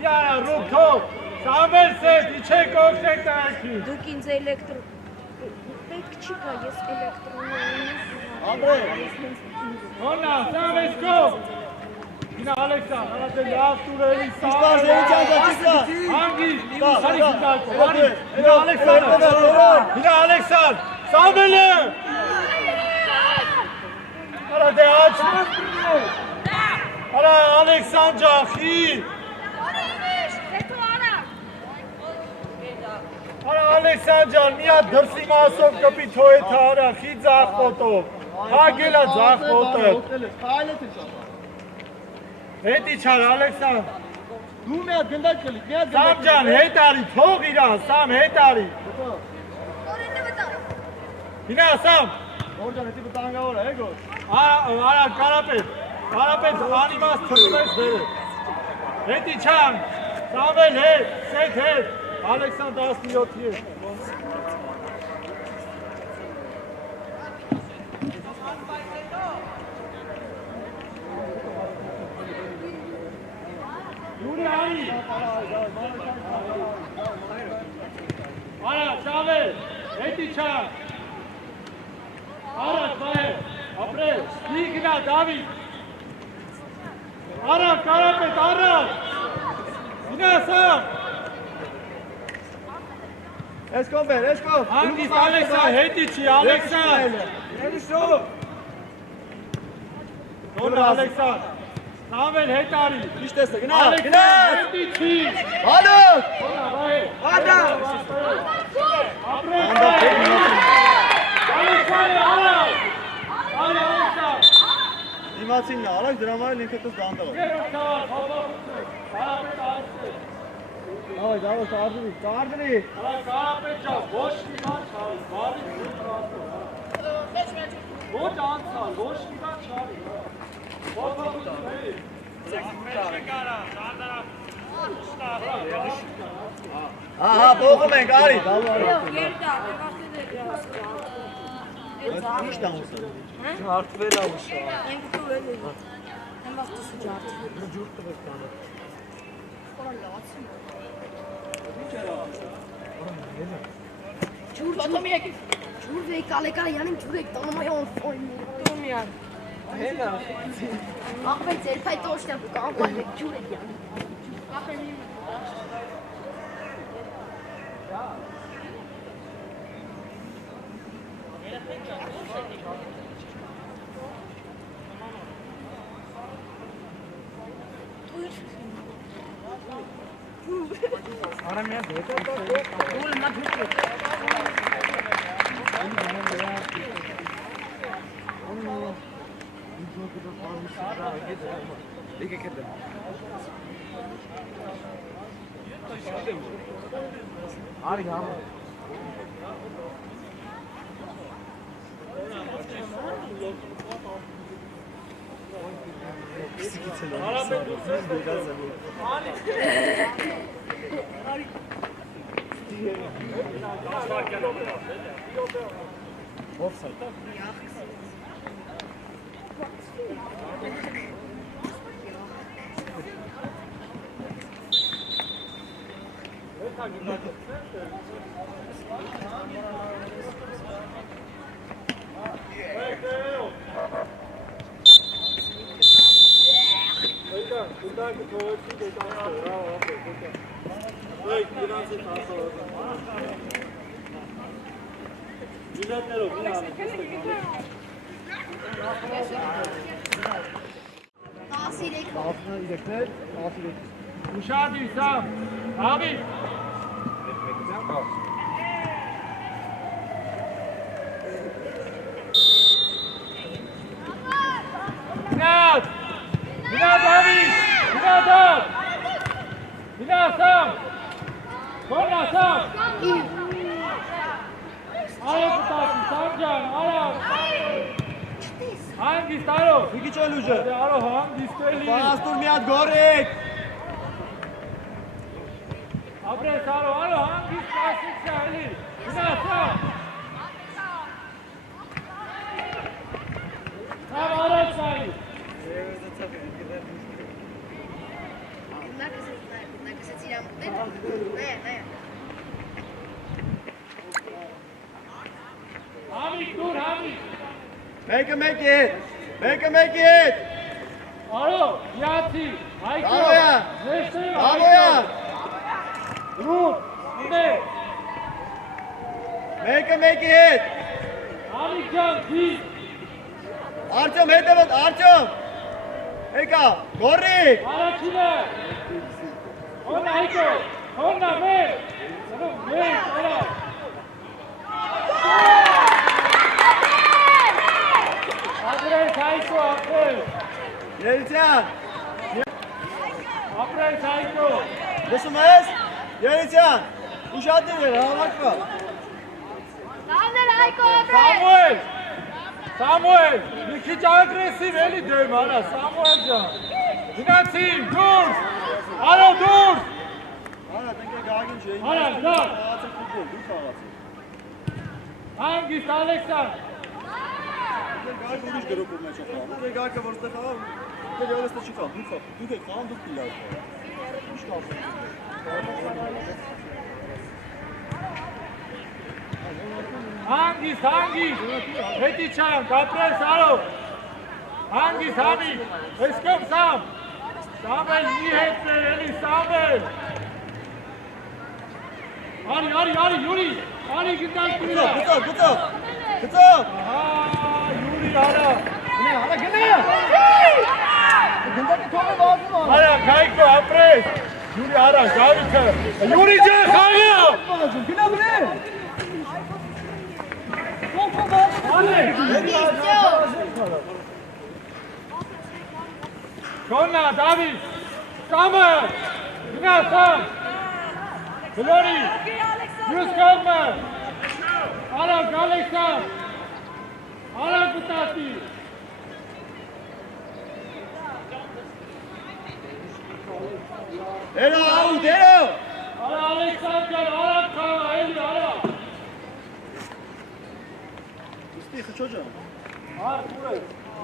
Diana Rub top. Samuel Seyit, içe koşacak belki. Դուք ինձ պետք չի գա, ես Andre. Ona, Samuel Skop. Yine Alexander. Hadi Yastureli Çıkar Samuel. seni çağıracak çıkar. Hangi? Sağ, Hadi sağ. güzel. Evet, Hadi. evet. Yine Alexander. Yine Alexander. Samuel'i. Hadi aç. Hadi Alexander. İyi. Hadi Alexander. Niye dersi masum kapitoy tara. Hiç zaf foto. Ha gel zaf foto. Kaylısı çağır. Neydi Çağ Alexander? Dur ne göndak kılık. Ne Samcan heytari. Çok İran. Sam heytari. Yine Sam. Oradan eti butanga ora ego. Ara Karapet. Karapet animas tırmız verir. Eti Çam. Samuel hey. Sek hey. Alexander asılıyor diye. Yuri Ali. Ara Samuel. Eti Çam. Ara Samuel. Apre. Ligna David. Ara Karapet ara. Yine Sam. Escobar, Escobar. Hangisi Alexander? Hedici Alexander. Erişo. Sonra Alexander. Samuel Hetari. İşte yine. Alexander Hedici. Hadi. Hadi. Apre. Alexander ara. Hadi Alexander. Limacinle alak dramayı linkatız dağında var. Davay davay sağırdırı. Sağırdırı. Boş bir maç çağırır. Bari bir transfer. O dansal. Boş bir maç çağırır. Aha boğum ben gari. Hiç de olsun. Artı böyle almış. Ջուր վեյ կալեկարը յանին ջուր եք տանում այ on տում յան Հենա։ աղբե ձեր փայտ օշտա կանվալ եք ջուր եք յան Uşağı Sam. Abi. Binat. Binat abi. Binat abi. Binat Sam. Korna Sam. Ara tutasın Samcan. Ara. Hangi staro? Peki çalıcı. Ara hangi steli? Pas durmayat Gorik. Abre staro. Ara hangi klasik steli? Binat Sam. Sam ara steli. Hamid dur Hamid. Make it. Make it. Alo, Yati, Ayko. Bravo ya. Neşe, Bravo ya. Ruh, ne? Make it. Hamid Can, ki. Artyom hedevat Artyom. Eka. Gorik. Arakine. Ona Ayko. Ona me. Sana me, ona. Apres Ayko, apres. Yelçan. Apres Ayko. Nasılsınız? Yelçan. Uşağı değil ha bakma. Samuel, bir hiç agresif eli dövme hala Samuel Can. Binatçıyım, dur. Alo dur. Hala denk gagin şey. Hala dur. Artık futbol dur kahvaltı. Hangisi Alexander? Gag konuş grup kurmaya çok var. Ve gag kavarızda falan. Ve öyle de çıkar. Dur falan dur pillar. Üç kalsın. Hangisi? Heti Can, Kapres, alo. Hangisi Hamid? Eskom Sam. Samuel, niye eli Samuel? Ari, Yuri. Ari günden kırıyor. Kıtı. Aha, Yuri hala. Hala gene. Gündeki topu lazım mı? Hala Kayko, Apres. Yuri ara, Javit'e. Yuri Can, Kayko. Güne bu ne? Konna, David, Samuel, Günah Sam, Glory, Yus Kalkman, Arap Alexan, Arap Kutati. Dero. Arap Alexander, Arap Kava, Eli, Arap. İstiyor çocuğum. Arap buraya.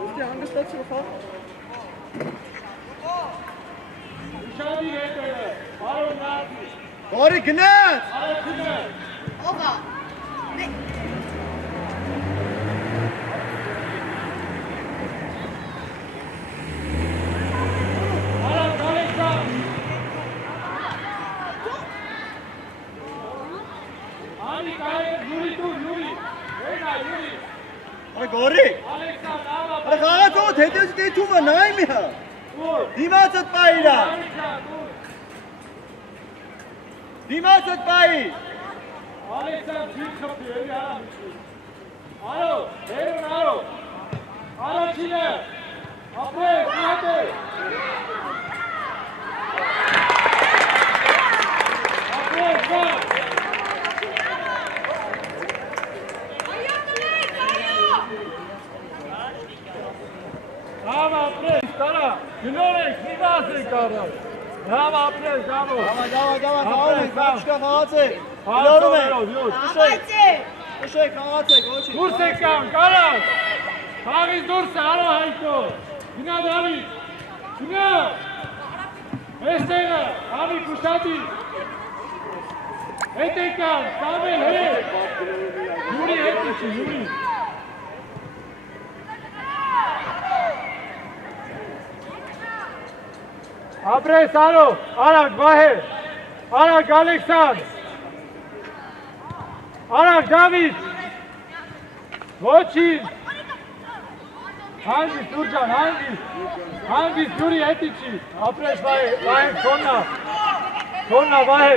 İstiyor hangi statüsü falan? Uşağı değil hep Arap Nazi. Gorik gene. Arap Kime. Oga. Arap Alexan. Ani Kaya, Yuri dur, Yuri. Ena, Yuri. Ay Gorik. Alexan, Arap. Ay kahve to tedesi değil tu var neyim ya? Dur. Dimaset bayla. Alexan, dur. Dimaset bay. Alexan, bir kapıyor, eli Arap için. Alo, verin alo. Arap Çin'e. Apre, hadi. Apre, bak. Tamam apre, stara. Günore, kivası kara. Tamam apre, tamam. Dava. Apre, Kaçka kahvaltı. Tamam, Biliyorum yok. Bu şey kahvaltı. Goçi. Dur Sekam, karar. Hagiz dursa, alo Hayko. Günah David. Günah. Estega, Abi Kuşati. Հետեկան, Սամվել, հետ։ Յուրի հետ իչի, Յուրի։ Ապրես, արո, արակ, վահե, արակ, Ալեքսան, արակ, Դավիթ, ոչին, հանգիս, Սուրջան, հանգիս, Յուրի հետ իչի, ապրես, վահե, քոննա, վահե,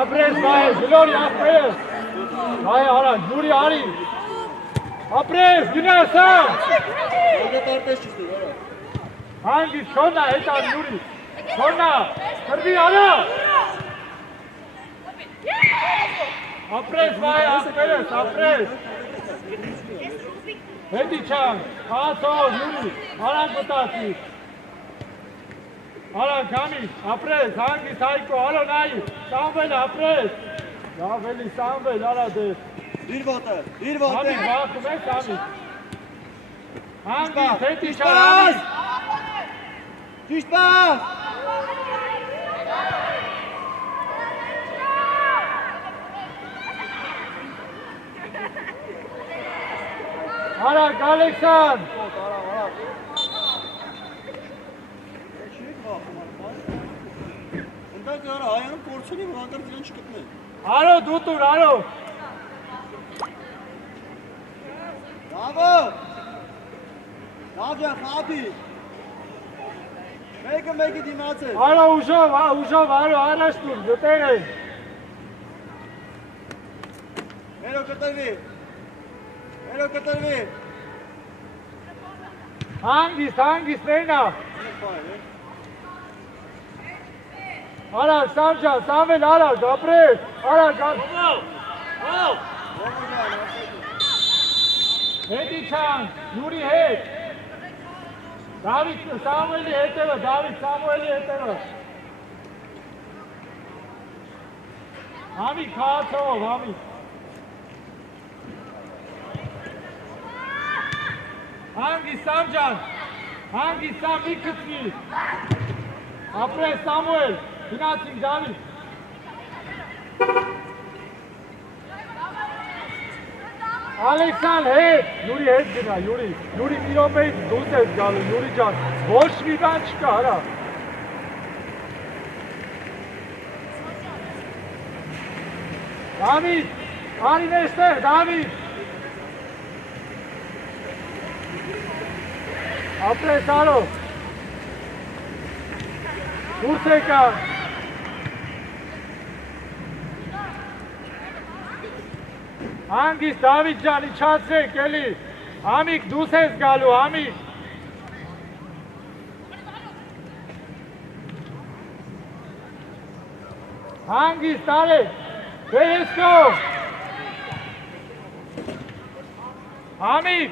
ապրես, վահե, գլորի, ապրես, վահե, արակ, Յուրի, արի, ապրես, գնասան, Հանգիս, քոննա, հետ ար, Յուրի, քոննա, կրվի, արա, ապրես, վահե, ապրես, հետի չան, հացով, Յուրի, արակ մտացի, արակ համիս, ապրես, հանգիս, հայկո, ալո նայի, Սամվել, ապրես, լավ էլի, Սամվել, արա դեր, Իր ոտը, համիս, բախում ես, համիս, հանգիս, հետի չան, համիս, Ճիշտ բան, արակ, Ալեքսան, ընդակ արա հայանում կորցունի, որ հանդար դրան չկտնեն։ արո, դուտուր, արո, Լավը, լավ յան, խապի, մեկը դիմաց է։ արո, ուժով, արո, առաջ տուր, դտեր են, Մերո կտրվի, հանգիս, նենա, արակ, Սամջան, Սամվել, արակ, ապրես, արակ, հետի չան, Յուրի հետ, Դավիթ, Սամուելի հետևը, Սամուելի հետևը, համի քացով, համի, հանգիս, Սամջան, հանգիս, Սամ, մի կծվի, ապրես, Սամուել, գնացինք, Դավիթ, Ալեքսան հետ, Յուրի հետ գնա, Յուրի մի րոպեից դուրս ես գալու, Յուրի ջան, ոչ մի բան չկա, հրա։ Դավիթ, արի մեջտեղ, Դավիթ։ Ապրես, արո։ Դուրս եկա։ Հանգիս, Դավիթ ջան, իջացրեք, էլի, Համիկ, դուս ես գալու, Համիկ, հանգիս, տարեք, բերեսկո, Համիկ,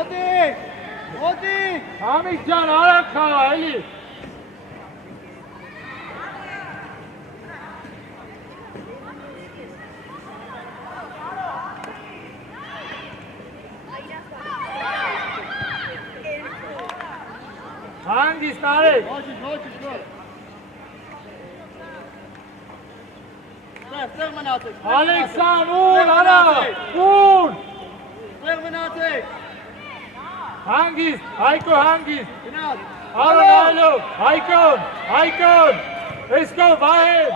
Ատեղ, մոտի, Համիկ ջան, արակ խաղա, էլի, Հանգիս տարեք, Ստեղ մնացեք, Ալեքսան, ուր, արա, ուր, ստեղ մնացեք, հանգիս, Հայկո հանգիս, գնաց, Արո նայելով, Հայկոն, Էսկո, Վահեն,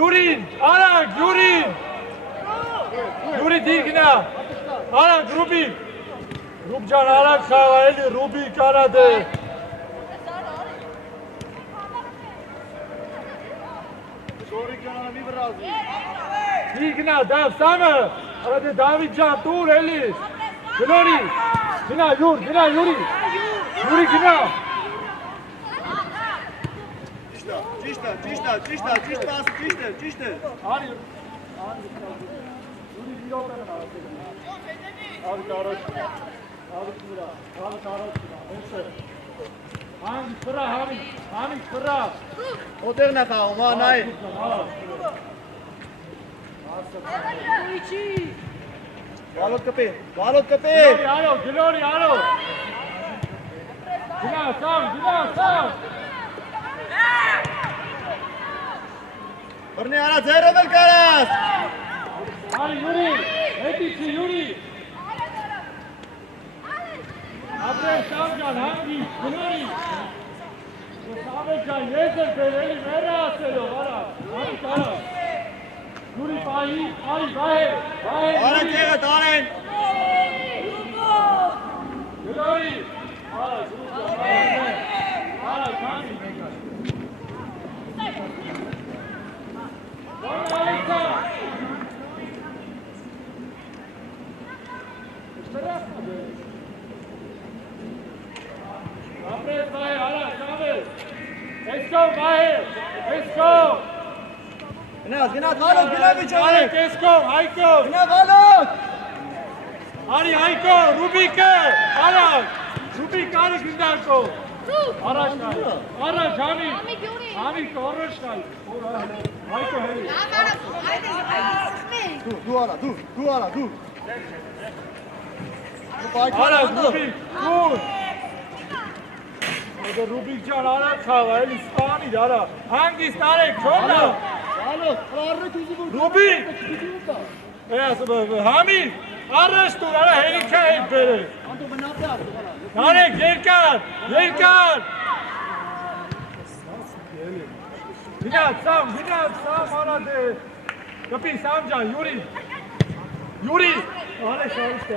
Յուրին, արակ, Յուրի դիգնա, արակ, Ռուբիկ ջան, արակ խաղա, էլի, Ռուբիկ արա դե, շորիկ ջանանը մի վրազի, դիգնա, դավ, Սամը, արա դե Դավիթ ջան, տուր, էլի, գնորի, գնա, Յուրի գնա, ճիշտ է, արի, Համիկ վրա, Համիկ վրա, ոտեղն է խաղում, նայ, բալոտ կպի, գլորի, գնա, Սամ, Բռնի արա ձերով էլ կարաս։ Արի Յուրի, հետիցի Յուրի։ Ապրել Սամջան, հանգի, գնորի։ Սամջան, ես էլ բերելի մերը ասելով, արա, արի կարա։ Յուրի պահի, արի, վահեր, Արեն տեղը տարեն։ գնորի։ Արա, արա, քանի։ Ապրես վահեր, արա, շամել։ Էսկո, վահեր, էսկո։ Գնաց, վալոտ, գնա վիճորեք։ Արեք, էսկո, Հայկո։ Գնա վալոտ։ Արի Հայկո, Ռուբիկը, արա, Ռուբիկ արի գնդարկո։ Առաջ նայ, առաջ համի, համի առաջ նայ։ Հայկո հերի։ Դու արա, դու արա, դու։ Արա, Ռուբիկ, դու։ Ode Rubik ջան արա ցավա, էլի սպանի դարա։ Հանգիստ արեք, չոնա։ Վալոտ, առը դուզի որ։ Ռուբիկ։ Էս համի, առաջ դուր, արա հերիքա հետ բերես։ Անդո մնացա, վալա։ Արեք, երկար, երկար։ Գնաց, արա դե։ Կպի, Սամ ջան, Յուրի։ Յուրի։ Ալեքս արիստե։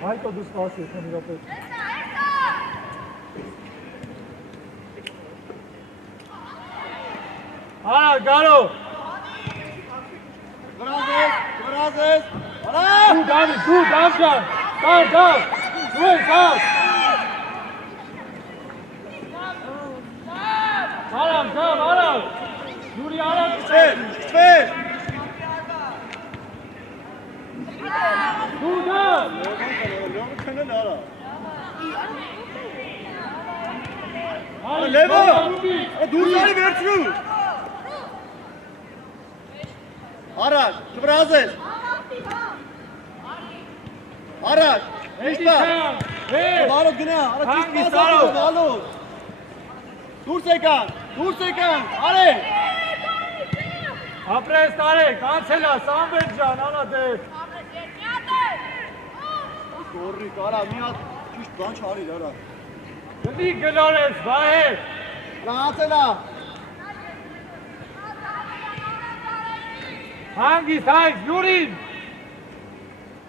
Հայկո դու սպասի, քանի րոպե։ Արա, գարո։ Գրազես, արա։ Դու դավի, դու դավ ջան։ Դավ։ Դու ես դավ։ Արա։ Յուրի արա։ Չվեր։ Դու դավ։ Լողը քնել արա։ Արի, Լևո։ Ռուբիկ։ Դուրս արի վերցրու։ Առաջ, չվրազես։ Առաջ, միշտա։ Վալոտ գնա, արա ճիշտ մասը վալոտ։ Դուրս եկան, արե։ Ապրես տարեք, անցելա, Սամվել ջան, արա դե։ Գորի, կարա, մի հատ ճիշտ բան չարիր, արա։ Գնի գնորես, վահեր։ Լացելա։ Հանգիստ, հայք, Յուրին։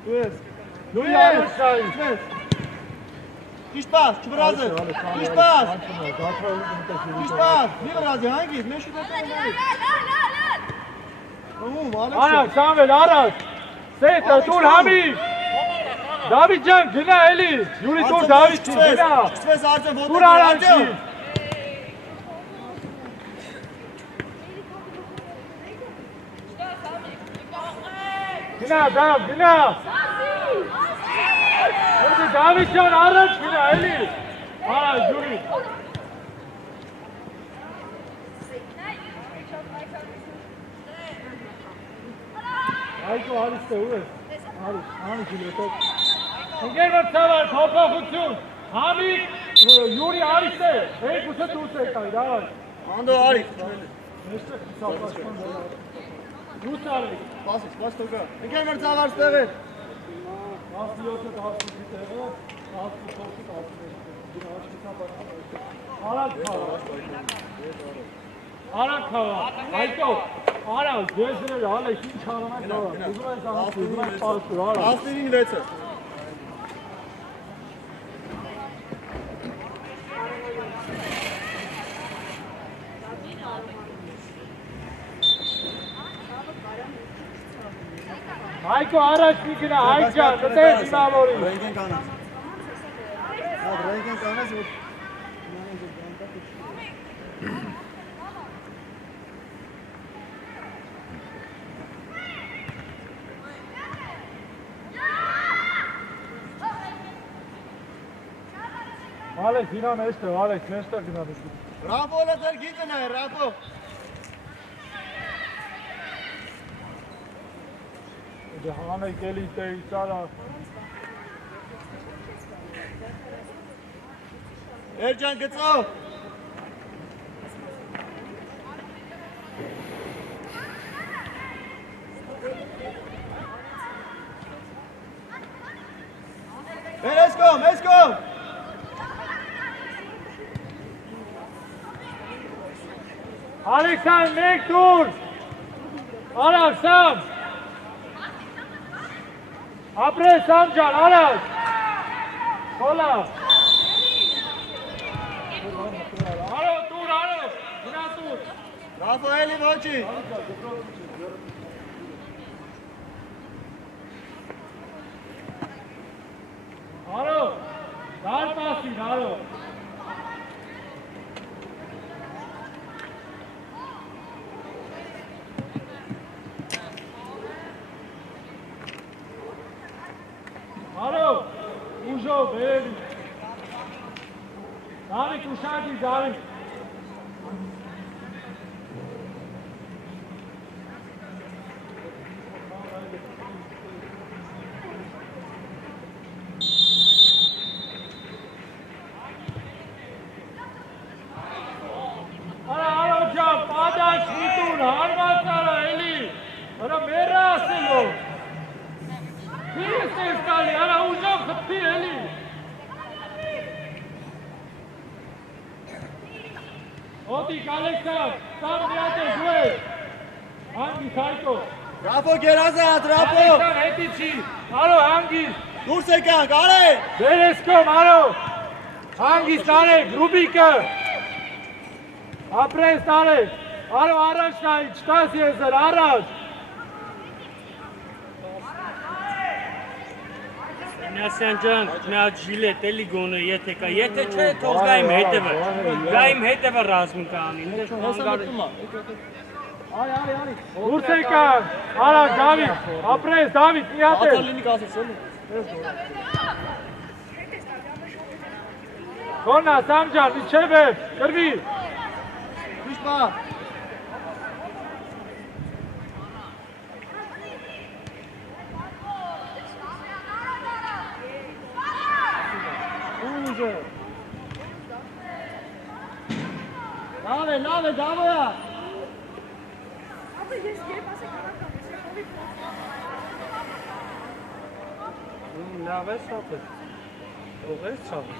Դու ես։ Յուրի առաջ նայ։ Ճիշտ պաս, չվրազես։ Ճիշտ պաս, մի վրազի, հանգիս, մեր շուտ Արա, Սամվել, առաջ։ Սետը, տուր համի։ Դավիթ ջան, գնա էլի։ Յուրի տուր Դավիթի, գնա։ Չծվես արձեն ոտը։ Տուր առաջի։ Գնա, գնա։ Դավիթ ջան, առաջ գնա էլի։ Արա, Յուրի։ Հայկո արիստե ու ես։ Արի գիլոտով։ Ընկերներ ծավալ, փոփոխություն։ Համի, Յուրի արիստե։ Երկուսը դուրս եկան, դավար։ Անդո արի։ Մեստեղ ծապաշման դավար։ Դուրս արեք։ Սպաս տոկա։ Ընկեր մեր ծավար ստեղեր։ 17-ը 18-ի տեղը, 18-ը Արակ խաղա, Հայկո, արա, ձեզներ, հալեք, ինչ հարանակ խաղա, ուզում են ծանոց, ուզում են պարսուր, արա։ 19-ին 6-ը։ Հայկո, առաջ մի գնա, Հայկ ջան, նտես իմավորի։ Ռենգեն կանաս։ Ռենգեն կանաս, որ Ալեք, հինա մեստեղ, Ալեք, մեստեղ գնա մեստեղ։ Ռապո լացար գիծը նայ, Ռապո։ Hanı gelip de içara. Ercan գծով։ Let's go, let's go։ Alexander, make tur. Aras, Sam. Apre, Samcan, Aras. Kola. Alo, tur, alo. Buna tur. Bravo Eli Mochi։ Alo. Dar pasin, alo. Alo. Ujo, baby. David, uşağı David. Alo hocam, Adaş, Mitun, Harmatlara, Eli. Ara mera asıl o. Bir ses kali, ara hocam kapı Eli. Otik, Alexander, tam diyate güve. Hangi Sayko? Bravo Gerazat, bravo։ Alexander, etici. Alo, hangi? Դուրս եկանք, արե։ Bereskom, alo. Hangi stare, Grubika. Apre stare. Alo, araç nai, çtas yezer, araç. Նասյանջան, նա ջիլետ էլի գոնը եթե կա, եթե չէ, թող գա իմ հետևը, գա իմ հետևը ռազմն կանի, Ursekan, araç, David. Apre, David, niyate. Ատալինի կասեցել։ Kona, Samcan, içebe, kırbi. Düşma։ Ուժը։ Լավ է, դավոյա։ Լավ է սապը, ող է սապը։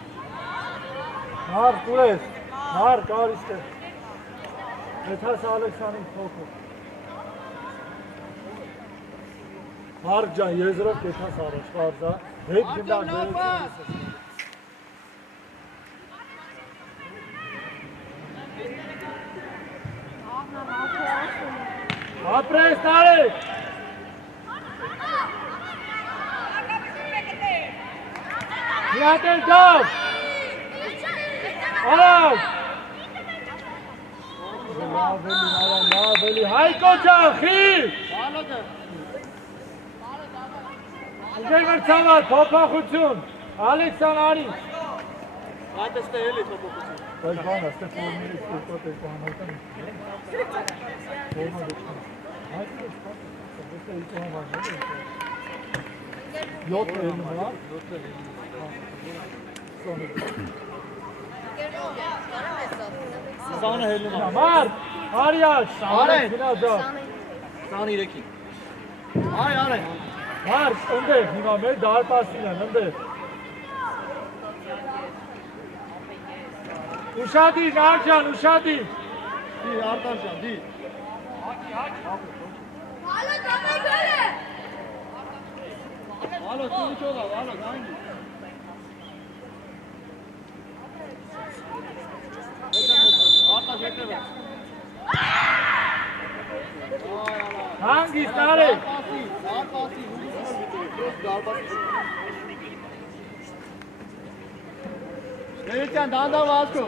Նար, տուր ես, նար, կար իստե։ Եթաս Ալեքսանին թոքո։ Մարկ ջան, եզրով եթաս առաջ, կարծա, հետ գնդակ դերեցին։ Ապրես տարեք։ Միատել դավ։ Արավ։ Լավ էլի, Հայկո ջան, խիլ։ Ուգեր մրցավար, փոփոխություն, Ալեքսան արի։ Այդ էստե էլի թոփոխություն։ Բայց բան, աստե ֆորմիրի ստուպատ է կահանական։ Ֆորմա դուքան։ Այդ է ստուպատ, դուքա իքո համարներ է։ 7 է նմա։ 7 է Սանը հելնում է։ Մար, արյաշ, Արեն։ գնա դա։ 23-ին։ Արե։ Մար, ընդեղ, հիմա մեր դարպասին են, ընդեղ։ Ուշադի, նարջան, ուշադի։ Դի արտարժան, դի։ Ալո, ծուղի չողա, ալո, դանգի։ Արտաշ հետևը։ Հանգիստ արեք։ Դարպասի, դարպասի։ Ներեցյան, դանդավ ասկո։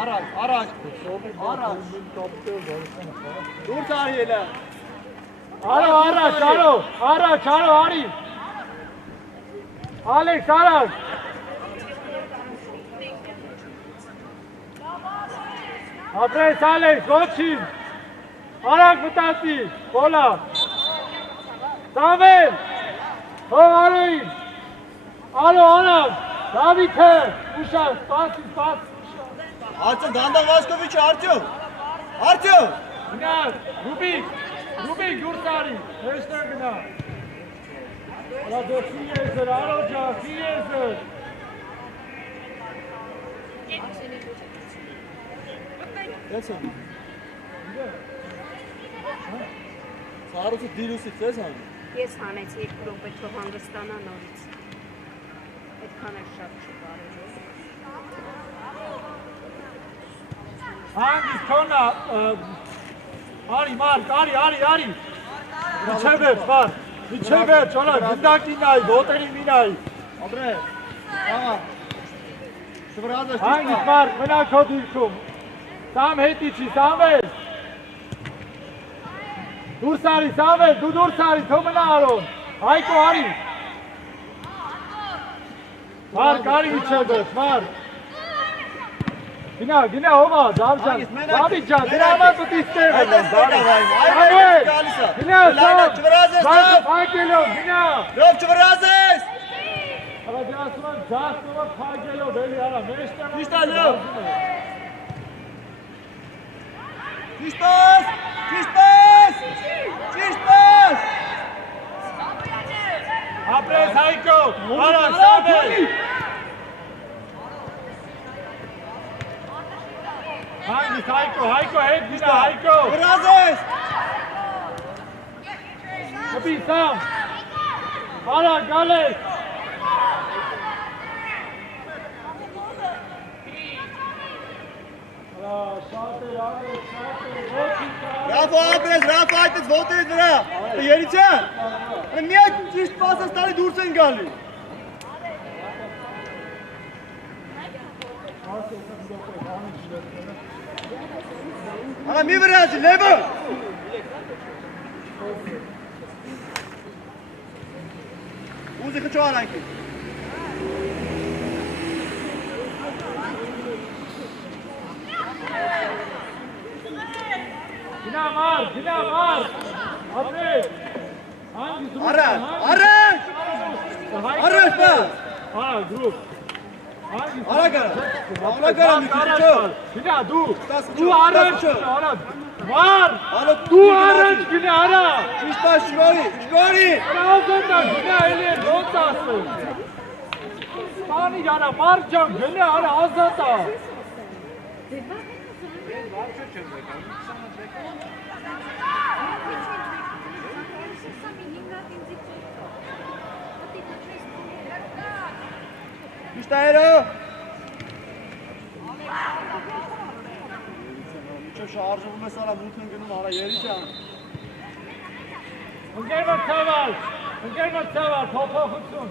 Առաջ։ Դուրս արի էլա։ Ալո, առաջ, արի։ Ալեքս, առաջ։ Ապրես, Ալեքս, ոչին։ Arak mutasi. Bola. Samuel. Hov Aroin. Alo Arak. David he. Uşak. Pas. Արտյոմ դանդաղ Վասկովիչը, Արտյոմ։ Գնա, Ռուբիկ Գուրտարի, հեշտեր գնա։ Արա դու քի ես, Արոջա, քի ես։ Դեսան։ Սարոցը դիրուսից ես հան։ Ես հանեցի 2 րոպե թող հանգստանա նորից։ Այդքան էլ շատ չկարելի։ Հանգիստ քոնա, արի մարկ, արի։ Միջև վերջ, օնա, գնդակի նայի, ոտերի մի նայի։ Աբրե, աղա, շվրազը շտիպա։ Հանգիստ մարկ, մնա քո դիրքում։ Սամ հետի չի, Սամվել։ Դուրս արի, Սամվել, դու դուրս արի, թո մնա Արոն։ Հայկո արի։ Մարկ, արի միջև վերջ, մարկ։ Գնա, հովա, Դավջան, Դավիթ ջան, դրա համար պետք է ստեղ եմ, Դավիթ։ Գնա, Սամ, փակելով, գնա։ Լով չվրազես։ Ալա դե ասում եմ, ձախտովը փակելով, էլի արա, մեջտեղ։ Ճիշտ է, լով։ Ճիշտ ես։ Ապրես Հայկո, արա, Սամել։ Հանգիստ Հայկո, հետ գնա, Հայկո։ Վրազես։ Կպի Սամ։ Արա, գալես։ Շատ էր, Ռաֆա ապրես, Ռաֆա այդպես ոտերից վրա։ Երիցյան, միակ ճիշտ պասս տալի դուրս են գալի։ Աղա մի վրազի, լևը։ Ուզի խճո արանքի։ գնա մար, ապրես։ Առաջ պա։ Արա, գրուպ։ Ալագարա մի քիչո։ Գնա, դու առաջ, արա, մար, դու առաջ գնա, արա։ Ճիշտ է, շգորի։ Ռազենდა, գնա, էլի է, ոնց ասել։ Սպանի, արա, մարկ ջան, գնա, արա, ազատ է։ Ճիշտ է, երո։ Ինչո շարժվում ես արա մութն գնում արա Երիցյան։ Ընկեր մտցավար, փոփոխություն։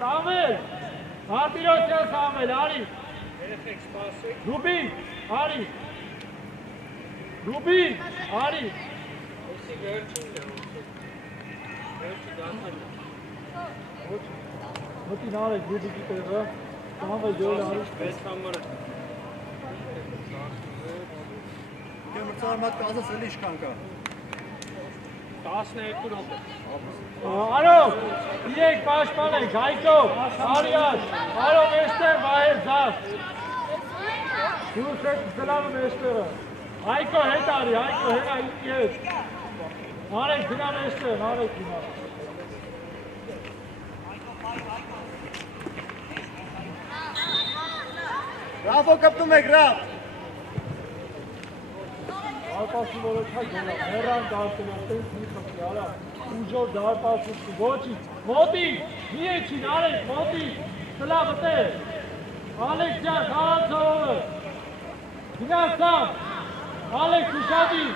Սամել, Մարտիրոսյան Սամել, արի։ Ռուբիկ, արի։ Մտին արեք Ռուբիկի տեղը, Սամվել ջոյլ արի։ Կեմ մրցար մատ կազս էլի իշկան կա։ 12 րոպե։ Արո, իրեք պաշտպանենք, Հայկո, Արիաշ, Արո մեջտեղ, Վահեր ձախ։ Դուրս հետ զլավը մեջտեղը։ Հայկո հետ արի, Հայկո հենա ինքի հետ։ Արեք գնա մեջտեղ, արեք գնա։ Ռաֆո կպտում եք, Ռաֆ։ Արպասի որոքա գնա, հեռան դարձելով, տենց մի խպի, արա, ուժոր դարպասություն, ոչից, մոտիկ, մի էչին, արեք, մոտիկ, սլավը տեր, Ալեքս ջան, խաղացողը, գնա Սամ, Ալեքս ուշադի,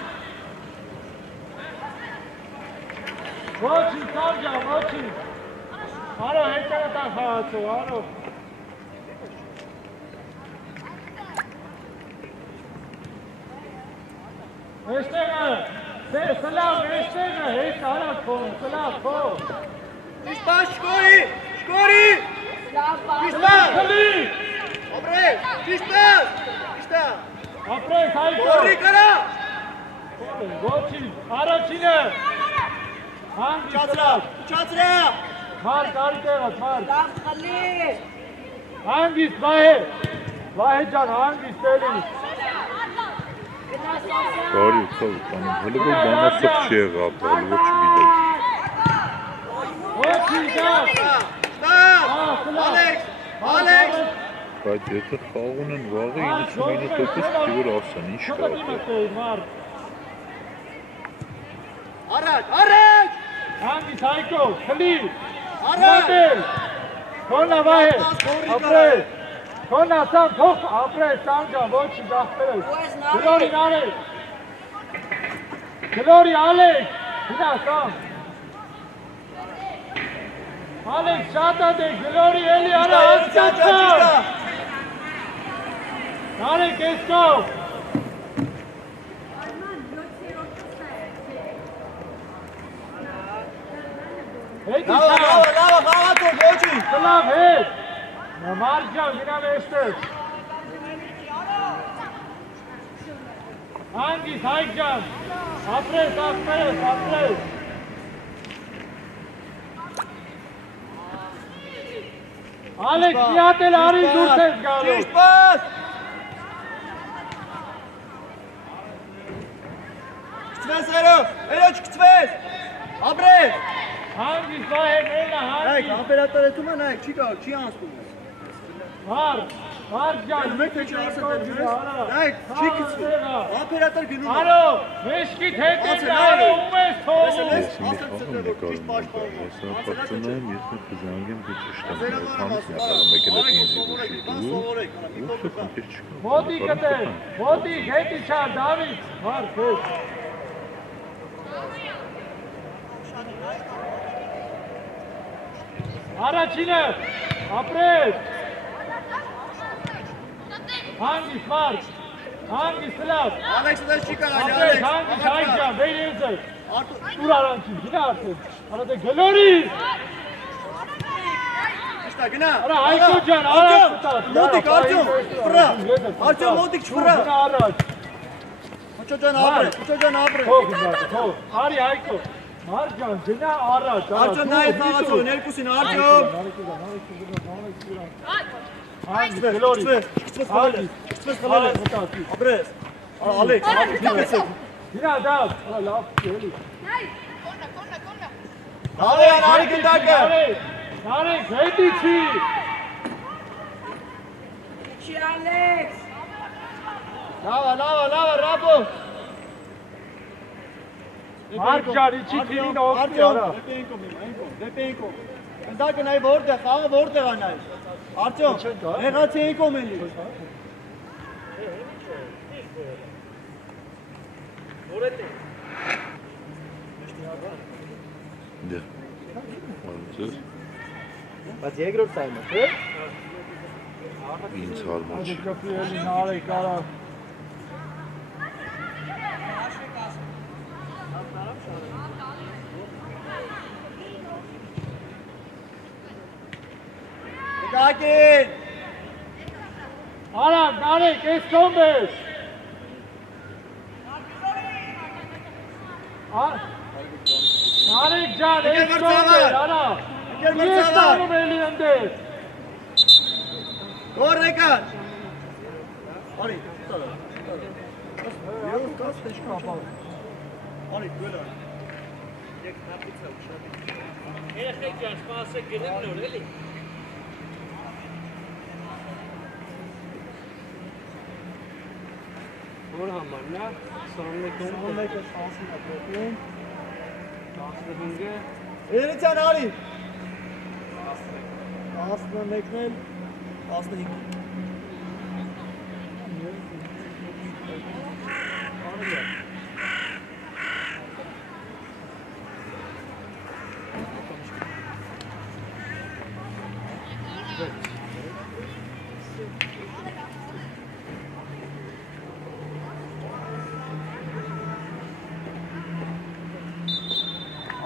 ոչից, Սամ ջան, ոչից, արո, հետերը տան խաղացող, արո, Մեջտեղը, սլավ, մեջտեղը, հետ արակ խոն, սլավ, խոն։ Ճիշտ է, շկորի, Ճիշտ է, խլի։ Ապրես, ճիշտ է։ Ապրես, Հայկո։ Գորի կրա։ Ոչինչ, առաջինը։ Հանգիստ Ուչացրա, ուչացրա։ Մար կարի տեղած, մար։ Լավ խլի։ Հանգիստ, Վահե։ Վահե ջան, հանգիստ էլի։ Բարի ցավ, տանում, հələ որ բանասը չի եղավ, հələ որ չգիտեմ։ Ոչինչ, Ալեքս, Ալեքս։ Բայց եթե խաղուն են վաղը 99% պիտի որ ասեն, ինչ կա։ մար։ Առաջ, առաջ։ Հանգիստ Հայկո, խլի։ Առաջ։ Քոնա Վահե, ապրես։ Քոնա սամ, թող ապրես, սամ ջան, ոչինչ ախպերես։ Գլորին Ալեք։ Գլորի Ալեք, գնա սամ։ Ալեք, շատ ադեք, գլորի էլի արա, հասկացա։ Ալեք, ես կով։ Հետի Լավ, սամ։ լավ, լավ, խաղացող, ոչինչ։ Կլավ հետ։ Մար ջան, գնա մեստեր։ Հանգիստ Հայկ ջան, ապրես, ապրես, ապրես։ Ալեքս, մի հատ էլ արի դուրս ես գալու։ Ճիշտ պաս։ Կծվես ղերով, էլո չկծվես։ Ապրես։ Հանգիստ Վահե, մենա, Նայք, հանգիստ։ ապերատորը թում է, նայք, չի գալ, չի անցնում։ Մար ջան, Մեկ թե չի ասել, նայք, չի կծվում։ Ապերատոր գնում է։ Արո, մեշկիտ հետ Անցել, է, արո, այո։ ում ես թողում։ Ես մի խաղում նկարում եմ, ես ապարծնում եմ, ես մի կզանգեմ դու ճիշտ եմ, քանից նկարում եկել է ինձ ուշի դու, ուշը խնդիր չկա։ Ոտիկ կտե, ոտիկ, հետի չար, Դավիթ, մար, հետ։ Առաջինը, ապրես։ Հանգիստ մարդ, հանգիստ լավ։ Ալեքս դες չի կարալ, Ապրես, Ալեքս։ հանգիստ Հայկ ջան, բեր ես ես։ Արտո- Տուր արանչին, գնա արդեն։ Արա դե գլորի։ Իշտա, գնա։ Արա Հայկո ջան, Արտյոմ, արած տաս։ մոտիկ, Արտյոմ, վրա։ Արտյոմ, մոտիկ, վրա։ Գնա առաջ։ Ուչո ջան, ապրես, ուչո ջան, ապրես։ Թող գնա, թող։ Արի Հայկո։ Մարդ ջան, գնա առաջ։ Արտյոմ, նայ խաղացող, ներկուսին, Արտյոմ։ Հանգիստ, գլորի։ Կծվես խլել, կծվես խլել։ Ապրես։ Ալեքս, Ալեքս։ Գնա դավ, լավ, էլի։ Լավ է, արի գնդակը։ Նարեկ, հետի չի։ Չի Ալեքս։ Լավա, լավա, լավա, ռապո։ Մարդ ջան, իչի թիմին օգնի, Արտյոմ, արա։ դեպեին կոմ։ Գնդակը նայ որտեղ, խաղը որտեղ է նայ։ Արտյոմ, եղացի էին կոմ էլի։ Դե, արուծես, Բայց երկրորդ սայմը, թե։ ինձ հարմար չի։ Կպի էլի նարեկ, արա։ Գնդակին։ Արա, նարեկ, ես կոմ ես։ Նարեկ ջան, ես կոմ ես, արա։ Ես տանում էլի ընդես։ Գոր եկան։ Արի, տալը։ Եվ կաս տեշ կապալ։ Արի, գոլա։ Երեխեք ջան, սպասեք գնեմ նոր, էլի։ Որ համարն է, 21-ը, 15-ը, Երեցյան արի։ 11-ն էլ 15։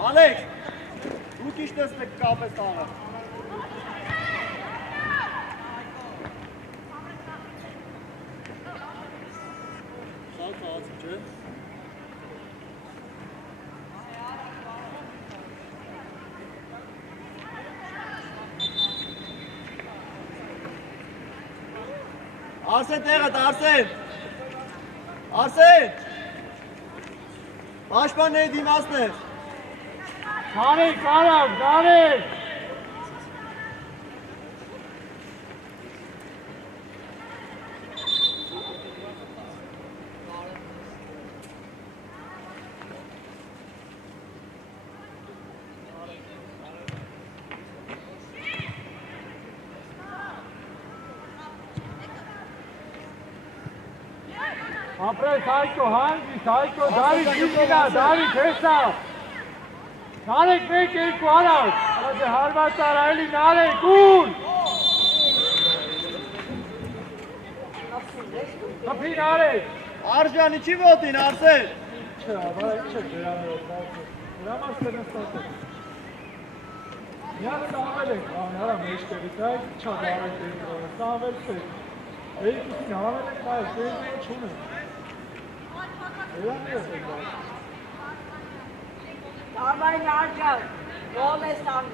Ալեքս, դուք ինչ տեսնեք կապ ես տանը։ Սա ծածկ չէ։ Արսեն տեղդ, Արսեն։ Արսեն։ Պաշտպանների դիմացներ։ Նարեկ, արավ, նարեկ։ Ապրես Հայկո, հանգիստ, Հայկո, Դավիթ գիտինա, Դավիթ հեսա։ Նարեկ մեկ երկու արավ, արաձե հարված արայելի նարեկ, ուր։ Կպի նարեկ։ Արժանի չի ոտին, Արսեն։ Չէ, աբա չէ, դրամար սենստատ է։ Միակ սավել ենք, արա մեջտերից, այ չադ արեք երկրորը, սավել սեք։ Երկուսին հանել ենք, այ երկրորը չունենք։ Darbayın harcar. Yol esnafı.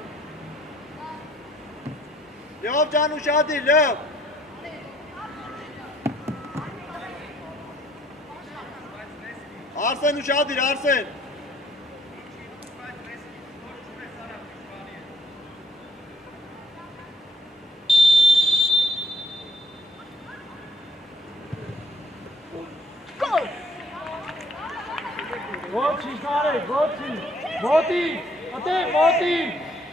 Լով ջան ուշադիր, լով։ Արսեն ուշադիր, Արսեն։ Ոչի նարեկ, ոչի, մոտի, ատե մոտի,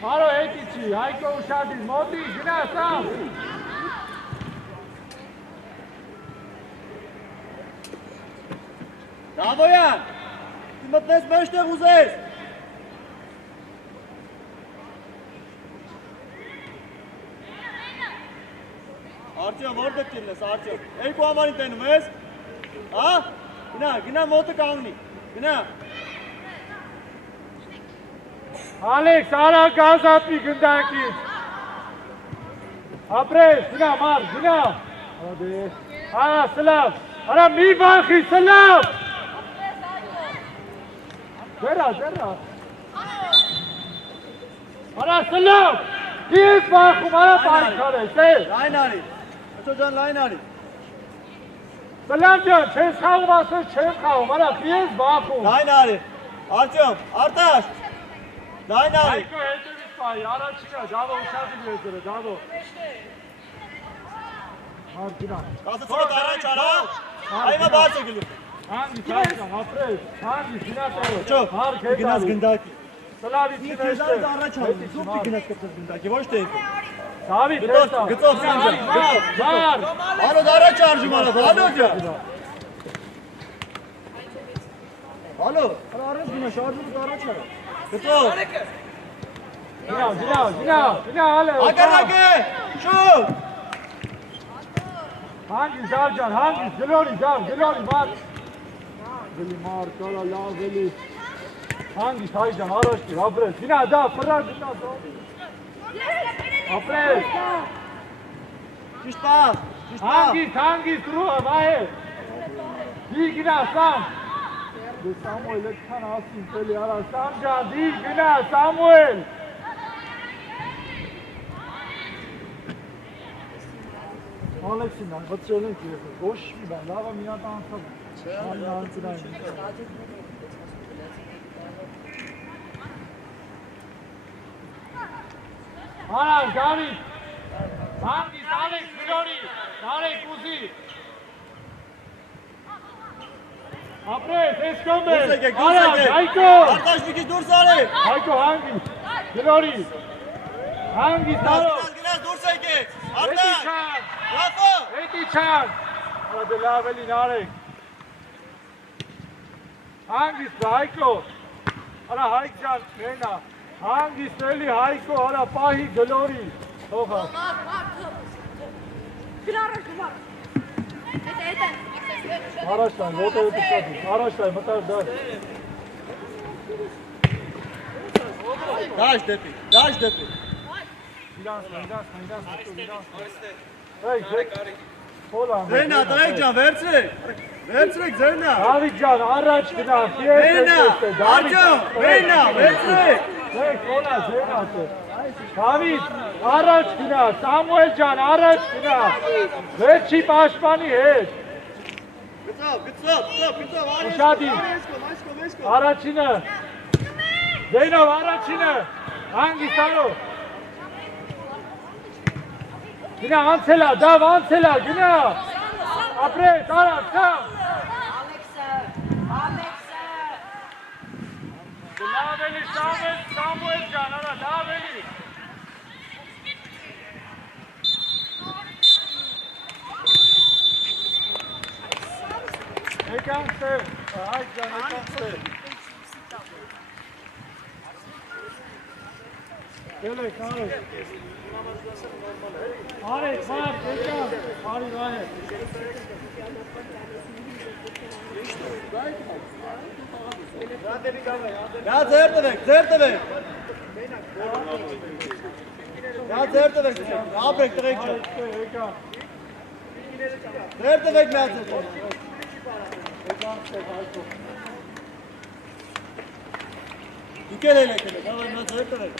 հարո հետի չի, Հայկո ուշադիր, մոտի, գնա սամ։ Դավոյան, դու մտնես մեջտեղ ուզես։ Արտյոմ, որտեղ կինես, Արտյոմ, երկու համարին տենում ես, հա, գնա մոտը կանգնի, գնա։ Ալեքս, արա գազապի գնդակից։ Ապրես, գնա մար, գնա։ Արա սլավ, արա մի բանխի սլավ։ Ձերա, ձերա։ Արա սլավ, ես բանխում, արա պայքար ես, Լայն արի, հոչո ջան լայն արի։ Սլավ ջան, չես խաղում ասես չեմ խաղում, արա ես բանխում։ Լայն արի, Արտյոմ, Արտաշ, լայն արի։ Հայկո հետևից պայի, առաջինա, դավո ուշադիր եզերը, դավո։ Մար գնա։ Կասեցորդ առաջ արա, այմա բարձը գլու։ Հանգիստ, Հայկան, ապրես, հանգիստ, գնա տերո։ Չո, Հարկ հետ գնաց արի։ գնդակի։ Սլավիցի Ինքը մեջտեղ։ քեզանից առաջ արի, դու պիտի գնաց կպտես գնդակի, ոչ թե եկո։ Դավիթ, Գծով, հեսա։ գծով սենջա, Մար, Հալոդ առաջ արժում արդ, հալոդ ջան։ Հալո, առաջ գնա, շարժումդ առաջ արա։ Գծով, գնա, ալե։ ակարակ է, շուտ։ Հանգիստ, դավ ջան, հանգիստ, գլորի, մար։ Գլի մար, կարա լավ, գլի։ Հանգիստ, հայ ջան, առաջ կիր, ապրես, գնա, դա, պրար, գնա, ապրես։ Ճիշտ պահ, ճիշտ պահ։ Հանգիստ, ռուհը, վայե։ Դի գնա, Սամ։ Դե Սամուել, էդքան ասին տելի արա, Սամ ջան, դի գնա, Սամուել։ Ալեքսին, վծրել ենք ես, ոչ մի բան, լավը մի հատ անցավ։ Արավ, Դավիթ, հանգիստ, Ալեքս, գլորի, Նարեկ ուզի։ Ապրես, ես կոմ ես, Արավ, Հայկո, Արտաշ մի քիչ դուրս արի։ Հայկո, հանգիստ, գլորի, հանգիստ, արով, Գնաց դուրս եկեք, հետի Արտաշ, չան, լապո։ հետի չան, արա դե լավ էլի Նարեկ, հանգիստ, Հայկո, արա Հայկ ջան, մենա, հանգիստ էլի Հայկո, արա պահի գլորի, հողա, առաջտայն, ոտերը տշատի, առաջտայն, մտար դար, Դաշ դեպի։ իրանցնա, Եկ, խոլան, Ձենա, տայեք ջան, վերցրեք ձենա։ Դավիթ ջան, առաջ գնա, Վերնա, Արտյոմ, վերնա, վերցրեք։ Ձեր կոնա, ձեր ասը։ Դավիթ, առաջ գնա, Սամուել ջան, առաջ գնա։ Վերջի պաշտպանի հետ։ Գծով, Ուշադի։ Առաջինը։ Զեյնով, առաջինը։ Հանգիսարով։ Գնա, անցելա, դավ, անցելա, գնա։ Ապրես, արած, կամ։ Լավ էլի, Սամուել ջան, արա, լավ էլի։ Եկանք ստեղ, հայք ջան, եկանք ստեղ։ Ելեք, արեք։ Արեք, մարդ, եկանք, արի վայր։ Դա ձեր տվեք։ Դա ձեր տվեք, ապրեք տղեկ ջան։ Եկանք։ Ձեր տվեք նա ձեր տվեք։ Դուք էլ եք, դա ձեր տվեք։